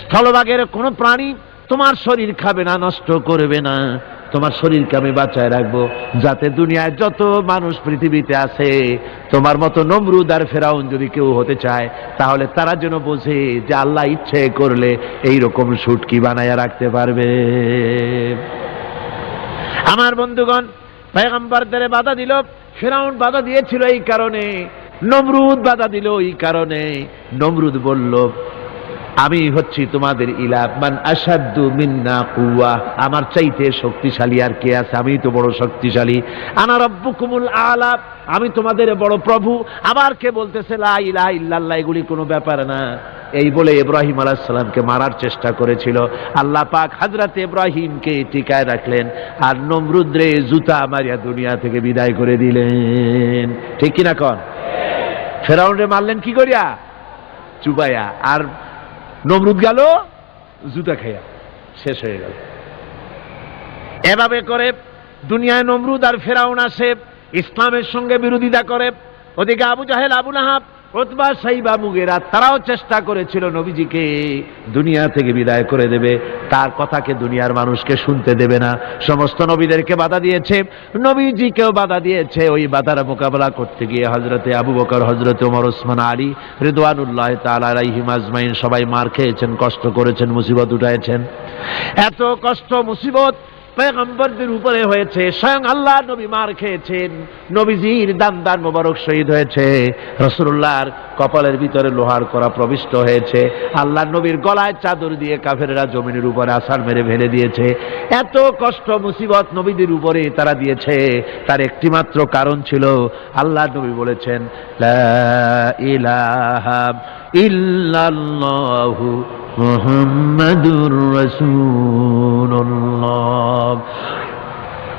স্থলভাগের কোনো প্রাণী তোমার শরীর খাবে না, নষ্ট করবে না। তোমার শরীরকে আমি বাঁচায় রাখবো, যাতে দুনিয়ায় যত মানুষ পৃথিবীতে আছে তোমার মতো নমরুদ আর ফেরাউন যদি কেউ হতে চায়, তাহলে তারা যেন বোঝে যে আল্লাহ ইচ্ছে করলে এইরকম শুটকি বানায়া রাখতে পারবে। আমার বন্ধুগণ, পয়গম্বরদের বাধা দিল ফেরাউন, বাধা দিয়েছিল এই কারণে, নমরুদ বাধা দিল এই কারণে। নমরুদ বলল আমি হচ্ছি তোমাদের ইলাহ, মান আশাদ্দু মিন্না কুওয়া, আমার চাইতে শক্তিশালী আর কে আছে, আমি তো বড় শক্তিশালী। আনা রাব্বুকুমুল আলা, আমি তোমাদের বড় প্রভু। আবার কে বলতেছে লা ইলাহা ইল্লাল্লাহ, এগুলি কোনো ব্যাপার না। এই বলে ইব্রাহিম আলাইহিস সালামকে মারার চেষ্টা করেছিল। আল্লাহ পাক হযরত ইব্রাহিমকে টিকায় রাখলেন, আর নমরুদরে জুতা মারিয়া দুনিয়া থেকে বিদায় করে দিলেন। ঠিক কিনা কন? ফেরাউনরে মারলেন কি করিয়া? চুবাইয়া। আর নমরুদ গেল জুতা খাইয়া, শেষ হয়ে গেল। এভাবে করে দুনিয়ায় নমরুদ আর ফেরাউন আসে, ইসলামের সঙ্গে বিরোধিতা করে। ওদিকে আবু জাহেল, আবু লাহাব, উতবা, সাইবা, মুগীরা, তারাও চেষ্টা করেছিল নবীজিকে দুনিয়া থেকে বিদায় করে দেবে, তার কথাকে দুনিয়ার মানুষকে শুনতে দেবে না। সমস্ত নবীদেরকে বাধা দিয়েছে, নবীজিকেও বাধা দিয়েছে। ওই বাধার মোকাবেলা করতে গিয়ে হযরতে আবু বকর, হযরতে ওমর, ওসমান, আলী রিদওয়ানুল্লাহ তাআলা আলাইহিম আজমাইন সবাই মার খেয়েছেন, কষ্ট করেছেন, মুসিবত উঠাইছেন। এত কষ্ট মুসিবত পয়গম্বরদের উপরে হয়েছে, স্বয়ং আল্লাহ নবী মার খেয়েছেন, নবীজির দান মোবারক শহীদ হয়েছে, রাসূলুল্লাহর কপালের ভিতরে লোহার কড়া প্রবিষ্ট হয়েছে, আল্লাহ নবীর গলায় চাদর দিয়ে কাফেররা জমিনের উপরে আছাড় মেরে ফেলে দিয়েছে। এত কষ্ট মুসিবত নবীদের উপরে তারা দিয়েছে, তার একটি মাত্র কারণ ছিল, আল্লাহ নবী বলেছেন লা ইলাহা ইল্লাল্লাহু মুহাম্মাদুর রাসূলুল্লাহ।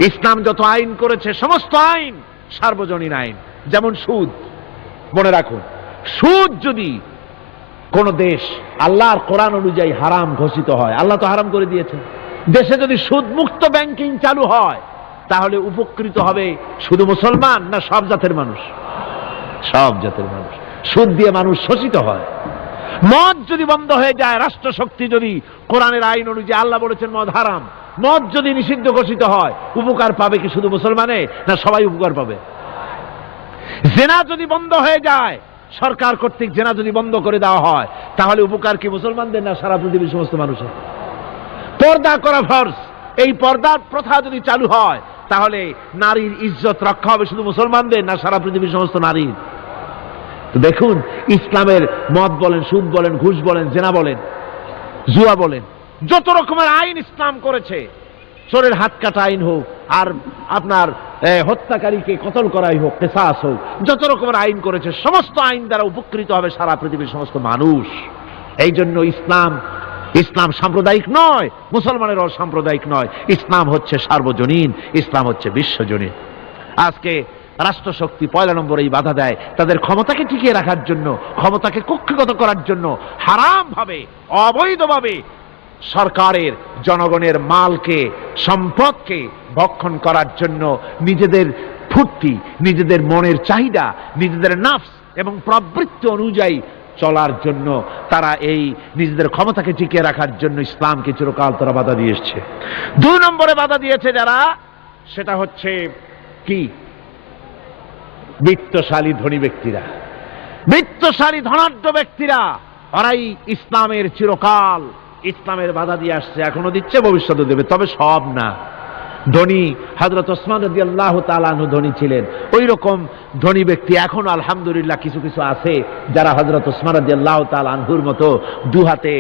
ইসলাম যত আইন করেছে সমস্ত আইন সার্বজনীন আইন। যেমন সুদ, মনে রাখুন, সুদ যদি কোন দেশ আল্লাহর কোরআন অনুযায়ী হারাম ঘোষিত হয়, আল্লাহ তো হারাম করে দিয়েছে, দেশে যদি সুদ মুক্ত ব্যাংকিং চালু হয়, তাহলে উপকৃত হবে শুধু মুসলমান না সব জাতের মানুষ? সব জাতের মানুষ। সুদ দিয়ে মানুষ শোষিত হয়। মদ যদি বন্ধ হয়ে যায়, রাষ্ট্রশক্তি যদি কোরআনের আইন অনুযায়ী, আল্লাহ বলেছেন মদ হারাম, মদ যদি নিষিদ্ধ ঘোষিত হয়, উপকার পাবে কি শুধু মুসলমানে না সবাই উপকার পাবে? জেনা যদি বন্ধ হয়ে যায়, সরকার কর্তৃক জেনা যদি বন্ধ করে দেওয়া হয়, তাহলে উপকার কি মুসলমানদের না সারা পৃথিবীর সমস্ত মানুষের? পর্দা করা ফরজ, এই পর্দার প্রথা যদি চালু হয়, তাহলে নারীর ইজ্জত রক্ষা হবে শুধু মুসলমানদের না সারা পৃথিবীর সমস্ত নারীর? তো দেখুন, ইসলামের মদ বলেন, সুদ বলেন, ঘুষ বলেন, জেনা বলেন, জুয়া বলেন, যত রকমের আইন ইসলাম করেছে, চোরের হাত কাটা আইন হোক, আর আপনার হত্যাকারীকে কতল করাই হোক, কিসাস হোক, যত রকমের আইন করেছে সমস্ত আইন দ্বারা উপকৃত হবে সারা পৃথিবীর সমস্ত মানুষ। এই জন্য ইসলাম সাম্প্রদায়িক নয়, মুসলমানের অসাম্প্রদায়িক নয়, ইসলাম হচ্ছে সার্বজনীন, ইসলাম হচ্ছে বিশ্বজনীন। আজকে রাষ্ট্রশক্তি পয়লা নম্বরেই বাধা দেয় তাদের ক্ষমতাকে টিকিয়ে রাখার জন্য, ক্ষমতাকে কক্ষিগত করার জন্য হারাম ভাবে, অবৈধভাবে সরকারের জনগণের মালকে, সম্পদকে ভক্ষণ করার জন্য নিজেদের ফুর্তি, নিজেদের মনের চাহিদা, নিজেদের নাফস এবং প্রবৃত্তি অনুযায়ী চলার জন্য তারা এই নিজেদের ক্ষমতাকে টিকিয়ে রাখার জন্য ইসলামকে চিরকাল তারা বাধা দিয়ে এসছে। 2 নম্বরে বাধা দিয়েছে যারা, সেটা হচ্ছে কি? বিত্তশালী ধনী ব্যক্তিরা, বিত্তশালী ধনাঢ্য ব্যক্তিরা, ওরাই ইসলামের চিরকাল ইসলামের বাধা দিয়ে আসছে, এখনো দিচ্ছে, ভবিষ্যতে দেবে, তবে সব না। ধনী হযরত ওসমান রাদিয়াল্লাহু তাআলা আনহু ধনী ছিলেন, ওই রকম ধনী ব্যক্তি এখনো আলহামদুলিল্লাহ কিছু কিছু আছে যারা হযরত ওসমান রাদিয়াল্লাহু তাআলা আনহুর মতো দুহাতে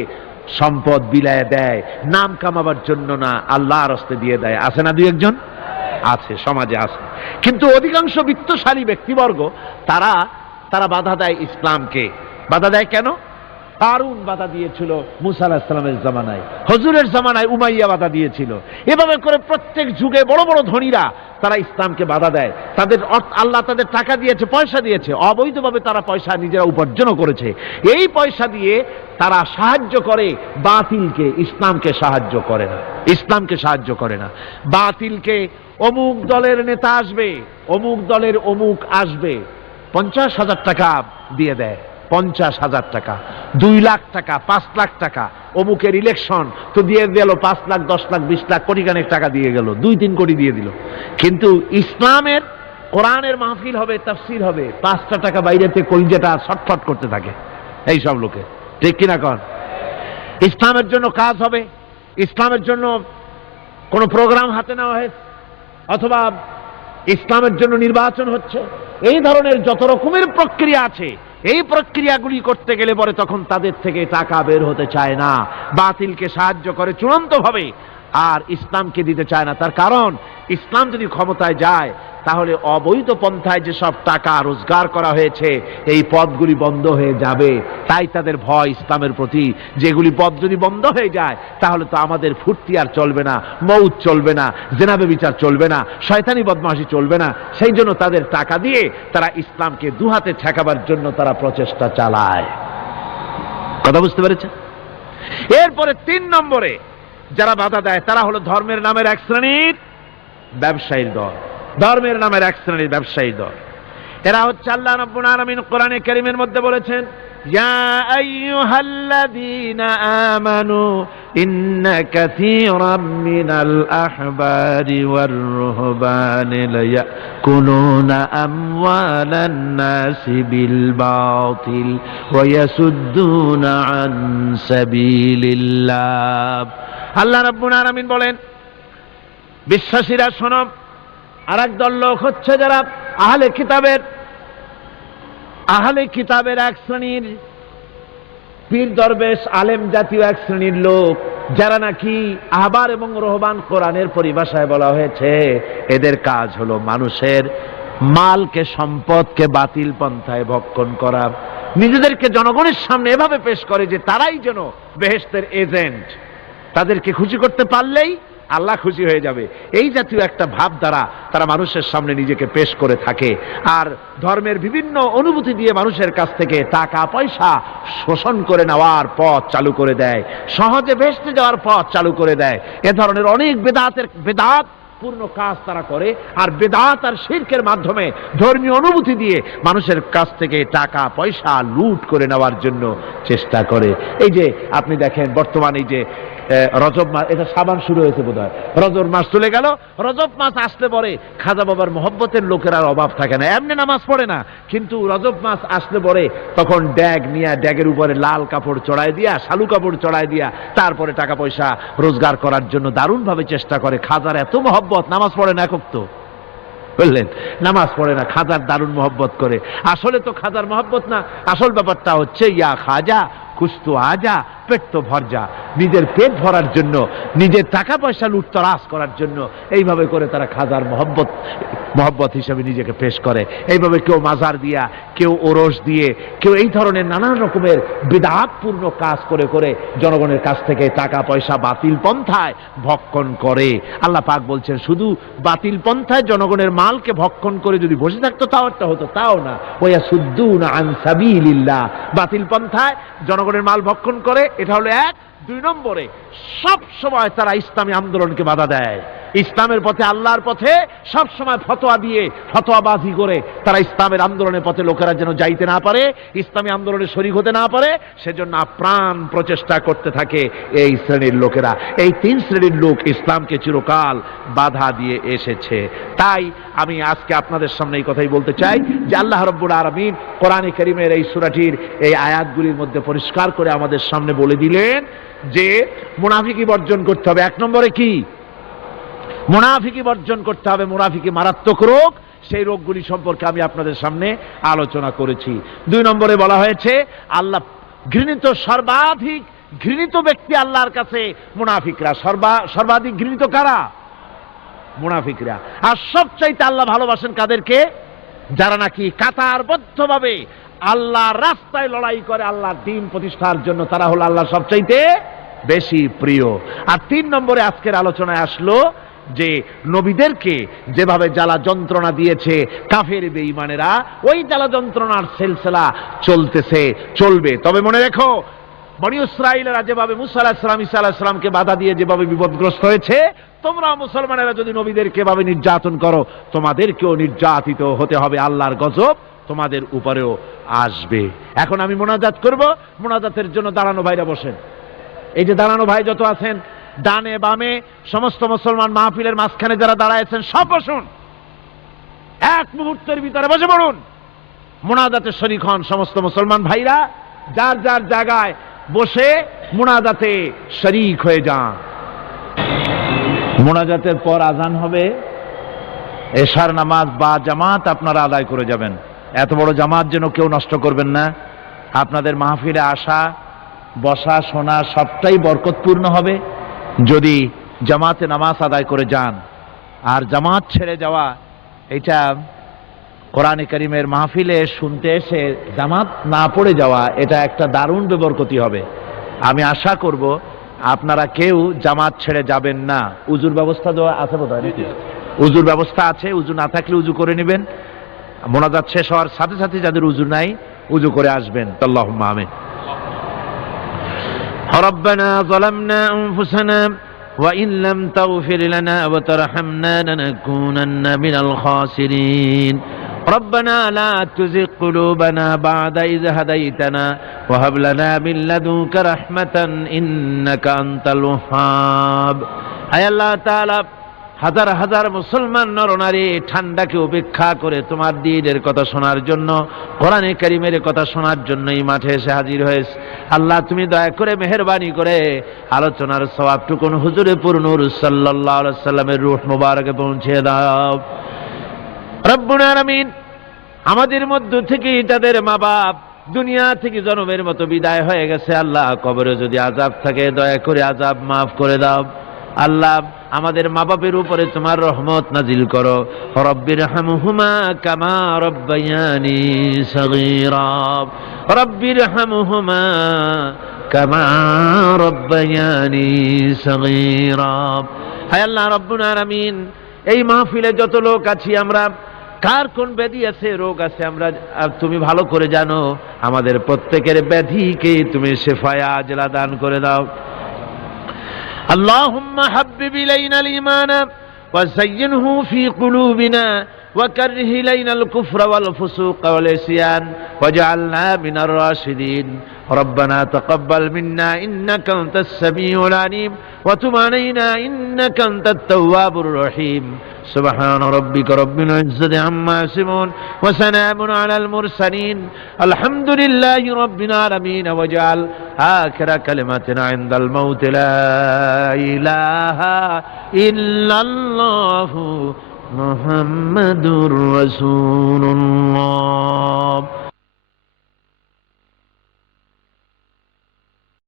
সম্পদ বিলায় দেয়, নাম কামাবার জন্য না, আল্লাহর রাস্তায় দিয়ে দেয়। আছে না দুই একজন? আছে, সমাজে আছে। কিন্তু অধিকাংশ বিত্তশালী ব্যক্তিবর্গ তারা বাধা দেয় ইসলামকে। বাধা দেয় কেন? কারুন বাধা দিয়েছিল মুসা আলাইহিস সালামের জামানায়, হুজুরের জামানায় উমাইয়া বাধা দিয়েছিল। এভাবে করে প্রত্যেক যুগে বড় বড় ধনীরা তারা ইসলামকে বাধা দেয়। তাদের আল্লাহ তাদের টাকা দিয়েছে, পয়সা দিয়েছে, অবৈধভাবে তারা পয়সা নিজেরা উপার্জনও করেছে। এই পয়সা দিয়ে তারা সাহায্য করে বাতিলকে, ইসলামকে সাহায্য করে না, ইসলামকে সাহায্য করে না। বাতিলকে অমুক দলের নেতা আসবে, অমুক দলের অমুক আসবে, 50,000 টাকা দিয়ে দেয়, 50,000 টাকা, 2 লাখ টাকা, 5 লাখ টাকা, অমুকের ইলেকশন তো দিয়ে গেল 5 লাখ, 10 লাখ, 20 লাখ, কোটিখানেক টাকা দিয়ে গেল, 2-3 কোটি দিয়ে দিল। কিন্তু ইসলামের কোরআনের মাহফিল হবে, তাফসীর হবে, 5টা টাকা বাইরেতে কলিজাটা ছটফট করতে থাকে এই সব লোকে, ঠিক কিনা কন? ইসলামের জন্য কাজ হবে, ইসলামের জন্য কোনো প্রোগ্রাম হাতে নেওয়া হয়েছে, অথবা ইসলামের জন্য নির্বাচন হচ্ছে, এই ধরনের যত রকমের প্রক্রিয়া আছে, এই প্রক্রিয়াগুলি করতে গেলে পরে তখন তাদের থেকে টাকা বের হতে চায় না, বাতিলকে সাহায্য করে চূড়ান্তভাবে, আর ইসলামকে দিতে চায় না। তার কারণ ইসলাম যদি ক্ষমতায় যায় তাহলে অবৈধ পন্থায় যেসব টাকা রোজগার করা হয়েছে এই পথগুলি বন্ধ হয়ে যাবে। তাই তাদের ভয় ইসলামের প্রতি, যেগুলি পথ যদি বন্ধ হয়ে যায় তাহলে তো আমাদের ফুর্তি আর চলবে না, মৌত চলবে না, জেনা ব্যভিচার চলবে না, শয়তানি বদমাশি চলবে না। সেই জন্য তাদের টাকা দিয়ে তারা ইসলামকে দুহাতে ঠেকাবার জন্য তারা প্রচেষ্টা চালায়। কথা বুঝতে পেরেছেন? এরপরে 3 নম্বরে যারা বাধা দেয় তারা হলো ধর্মের নামের এক শ্রেণীর ব্যবসায়ীর দল। ধর্মের নামের এক শ্রেণীর ব্যবসায়ী দল, এরা হচ্ছে আল্লাহ রাব্বুল আলামিন কোরআনে কারীমের মধ্যে বলেছেন, ইয়া আইয়ুহাল্লাযীনা আমানু ইন্না কাসীরাম মিনাল আহবারি ওয়ার রুহবানি লায়াকুলুনা আমওয়ালান নাসি বিল বাতিল ওয়া ইয়াসুদ্দুনা আন সাবিলিল্লাহ। আল্লাহ রাব্বুল আলামিন বলেন, বিশ্বাসীরা শোনো, আরেক দল লোক হচ্ছে যারা আহলে কিতাবের এক শ্রেণীর পীর দরবেশ আলেম জাতীয় এক শ্রেণীর লোক, যারা নাকি আহবার এবং রহবান, কোরআনের পরিভাষায় বলা হয়েছে এদের কাজ হলো মানুষের মালকে, সম্পদকে বাতিল পন্থায় ভক্ষণ করা। নিজেদেরকে জনগণের সামনে এভাবে পেশ করে যে তারাই যেন বেহেশতের এজেন্ট, তাদেরকে খুশি করতে পারলেই আল্লাহ খুশি হয়ে যাবে। এই জাতীয় একটা ভাব দ্বারা তারা মানুষের সামনে নিজেকে পেশ করে থাকে, আর ধর্মের বিভিন্ন অনুভূতি দিয়ে মানুষের কাছ থেকে টাকা পয়সা শোষণ করে নেওয়ার পথ চালু করে দেয়, সহজে বেহেশতে যাওয়ার পথ চালু করে দেয়। এ ধরনের অনেক বেদাত পূর্ণ কাজ তারা করে, আর বেদাত আর শিরকের মাধ্যমে ধর্মীয় অনুভূতি দিয়ে মানুষের কাছ থেকে টাকা পয়সা লুট করে নেওয়ার জন্য চেষ্টা করে। এই যে আপনি দেখেন বর্তমানে এই যে রজব মাস, এটা সাবান শুরু হয়েছে বোধহয়, রজব মাস চলে গেল, রজব মাস আসলে পরে খাজা বাবার মহব্বতের লোকের আর অভাব থাকে না, এমনি নামাজ পড়ে না, কিন্তু রজব মাস আসলে পরে তখন ড্যাগ নিয়ে ড্যাগের উপরে লাল কাপড় চড়াই দিয়া, শালু কাপড় চড়াই দিয়া তারপরে টাকা পয়সা রোজগার করার জন্য দারুণ ভাবে চেষ্টা করে। খাজার এত মহব্বত, নামাজ পড়ে না একক তো, বললেন নামাজ পড়ে না, খাজার দারুণ মহব্বত করে। আসলে তো খাজার মহব্বত না, আসল ব্যাপারটা হচ্ছে ইয়া খাজা কুস্তু আজা, পেট তো ভর যা। নিজের পেট ভরার জন্য, নিজের টাকা পয়সা লুটতরাজ করার জন্য এইভাবে করে তারা খাজার মহব্বত হিসেবে নিজেকে পেশ করে। এইভাবে কেউ মাজার দিয়া, কেউ ওরস দিয়ে, কেউ এই ধরনের নানান রকমের বিদআতপূর্ণ কাজ করে করে জনগণের কাছ থেকে টাকা পয়সা বাতিল পন্থায় ভক্ষণ করে। আল্লাহ পাক বলছেন, শুধু বাতিল পন্থায় জনগণের মালকে ভক্ষণ করে যদি বসে থাকতো তাও একটা হতো, তাও না। ওয়াসুদ্দুনা আন সাবিলিল্লাহ, বাতিল পন্থায় জনগণের মাল ভক্ষণ করে, এটা হলো এক। দুই নম্বরে, সব সময় তারা ইসলামী আন্দোলনকে বাধা দেয়। ইসলামের পথে, আল্লাহর পথে সব সময় ফতোয়া দিয়ে, ফতোয়াবাজি করে তারা ইসলামের আন্দোলনের পথে লোকেরা যেন যাইতে না পারে, ইসলামী আন্দোলনে শরীক হতে না পারে, সেজন্য আপ্রাণ প্রচেষ্টা করতে থাকে এই শ্রেণীর লোকেরা। এই তিন শ্রেণীর লোক ইসলামকে চিরকাল বাধা দিয়ে এসেছে। তাই আমি আজকে আপনাদের সামনে এই কথাই বলতে চাই যে আল্লাহ রাব্বুল আলামিন কোরআনে কারীমের এই সূরাটির এই আয়াতগুলির মধ্যে পরিষ্কার করে আমাদের সামনে বলে দিলেন যে মুনাফিকি বর্জন করতে হবে। এক নম্বরে কি? মুনাফিকি বর্জন করতে হবে। মুনাফিকি মারাত্মক রোগ, সেই রোগগুলি সম্পর্কে আমি আপনাদের সামনে আলোচনা করেছি। দুই নম্বরে বলা হয়েছে আল্লাহ ঘৃণিত, সর্বাধিক ঘৃণিত ব্যক্তি আল্লাহর কাছে মুনাফিকরা। সর্বাধিক ঘৃণিত কারা? মুনাফিকরা। আর সবচাইতে আল্লাহ ভালোবাসেন কাদেরকে? যারা নাকি কাতারবদ্ধভাবে আল্লাহর রাস্তায় লড়াই করে আল্লাহর দ্বীন প্রতিষ্ঠার জন্য, তারা হলো আল্লাহ সবচাইতে বেশি প্রিয়। আর তিন নম্বরে আজকের আলোচনায় আসলো যে নবীদেরকে যেভাবে জ্বালা যন্ত্রণা দিয়েছে কাফের বেঈমানেরা, ওই জ্বালা যন্ত্রণার সিলসিলা চলতেছে, চলবে। তবে মনে রেখো, বনী ইসরাঈলেরা যেভাবে মুসা আলাইহিস সালাম, ঈসা আলাইহিস সালামকে বাধা দিয়ে যেভাবে বিপদগ্রস্ত হয়েছে, তোমরা মুসলমানেরা যদি নবীদেরকে এভাবে নির্যাতন করো, তোমাদেরকেও নির্যাতিত হতে হবে। আল্লাহর গজব তোমাদের উপরেও আসবে। এখন আমি মোনাজাত করব। মোনাজাতের জন্য দাঁড়ানো ভাইরা বসেন। এই যে দাঁড়ানো ভাই যত আছেন, ডানে বামে সমস্ত মুসলমান মাহফিলের মাঝখানে যারা দাঁড়ায়ছেন, সব বসুন। এক মুহূর্তের ভিতরে বসে পড়ুন। মোনাজাতে শরীক হন সমস্ত মুসলমান ভাইরা, যার যার জায়গায় বসে মোনাজাতে শরীক হয়ে যান। মোনাজাতের পর আজান হবে, এশার নামাজ বা জামাত আপনারা আদায় করে যাবেন। এত বড় জামাত যেন কেউ নষ্ট করবেন না। আপনাদের মাহফিলে আসা, বসা, শোনা সবটাই বরকতপূর্ণ হবে যদি জামাতে নামাজ আদায় করে যান। আর জামাত ছেড়ে যাওয়া, এটা কোরআনে কারীমের মাহফিলে শুনতে এসে জামাত না পড়ে যাওয়া, এটা একটা দারুণ বেবরকতি হবে। আমি আশা করব আপনারা কেউ জামাত ছেড়ে যাবেন না। উজুর ব্যবস্থা দেওয়া আছে বোধহয় নাকি? উজুর ব্যবস্থা আছে। উজু না থাকলে উজু করে নেবেন। মোনাজাত শেষ হওয়ার সাথে সাথে যাদের উজু নাই, উজু করে আসবেন। আল্লাহুম্মা আমিন। ربنا ظلمنا أنفسنا وإن لم تغفر لنا وترحمنا لنكونن من الخاسرين ربنا لا تزغ قلوبنا بعد إذ هديتنا وهب لنا من لدنك رحمة إنك أنت الوهاب أي الله تعالى হাজার হাজার মুসলমান নরনারী ঠান্ডাকে উপেক্ষা করে তোমার দ্বীনের কথা শোনার জন্য, কোরআনে কারীমের কথা শোনার জন্য এই মাঠে এসে হাজির হয়েছে। আল্লাহ তুমি দয়া করে মেহেরবানি করে আলোচনার সওয়াবটুকু হুজুরে পুরনূর সাল্লাল্লাহু আলাইহি ওয়াসাল্লামের রূহ মুবারকে পৌঁছে দাও রব্বুল আলামিন। আমাদের মধ্য থেকে তাদের মা বাপ দুনিয়া থেকে জন্মের মতো বিদায় হয়ে গেছে। আল্লাহ কবরে যদি আযাব থাকে দয়া করে আযাব মাফ করে দাও। আল্লাহ আমাদের মা বাপের উপরে তোমার রহমত নাজিল করো। রব্বিরহামহুমা কামা রব্বায়ানি সগীরা রব্বিরহামহুমা কামা রব্বায়ানি সগীরা। হায় আল্লাহ রব্বুল আলামিন, এই মাহফিলে যত লোক আছি আমরা, কার কোন ব্যাধি আছে, রোগ আছে, আমরা তুমি ভালো করে জানো। আমাদের প্রত্যেকের ব্যাধিকে তুমি শিফায়ে আজলা দান করে দাও। اللهم حبب إلينا الإيمان وزينه في قلوبنا وكره إلينا الكفر والفسوق والعصيان واجعلنا من الراشدين ربنا تقبل منا إنك أنت السميع العليم وتب علينا إنك أنت التواب الرحيم سبحان ربك رب العزة عما يصفون وسلام على المرسلين الحمد لله رب العالمين واجعل آخر كلمتنا عند الموت لا إله إلا الله محمد رسول الله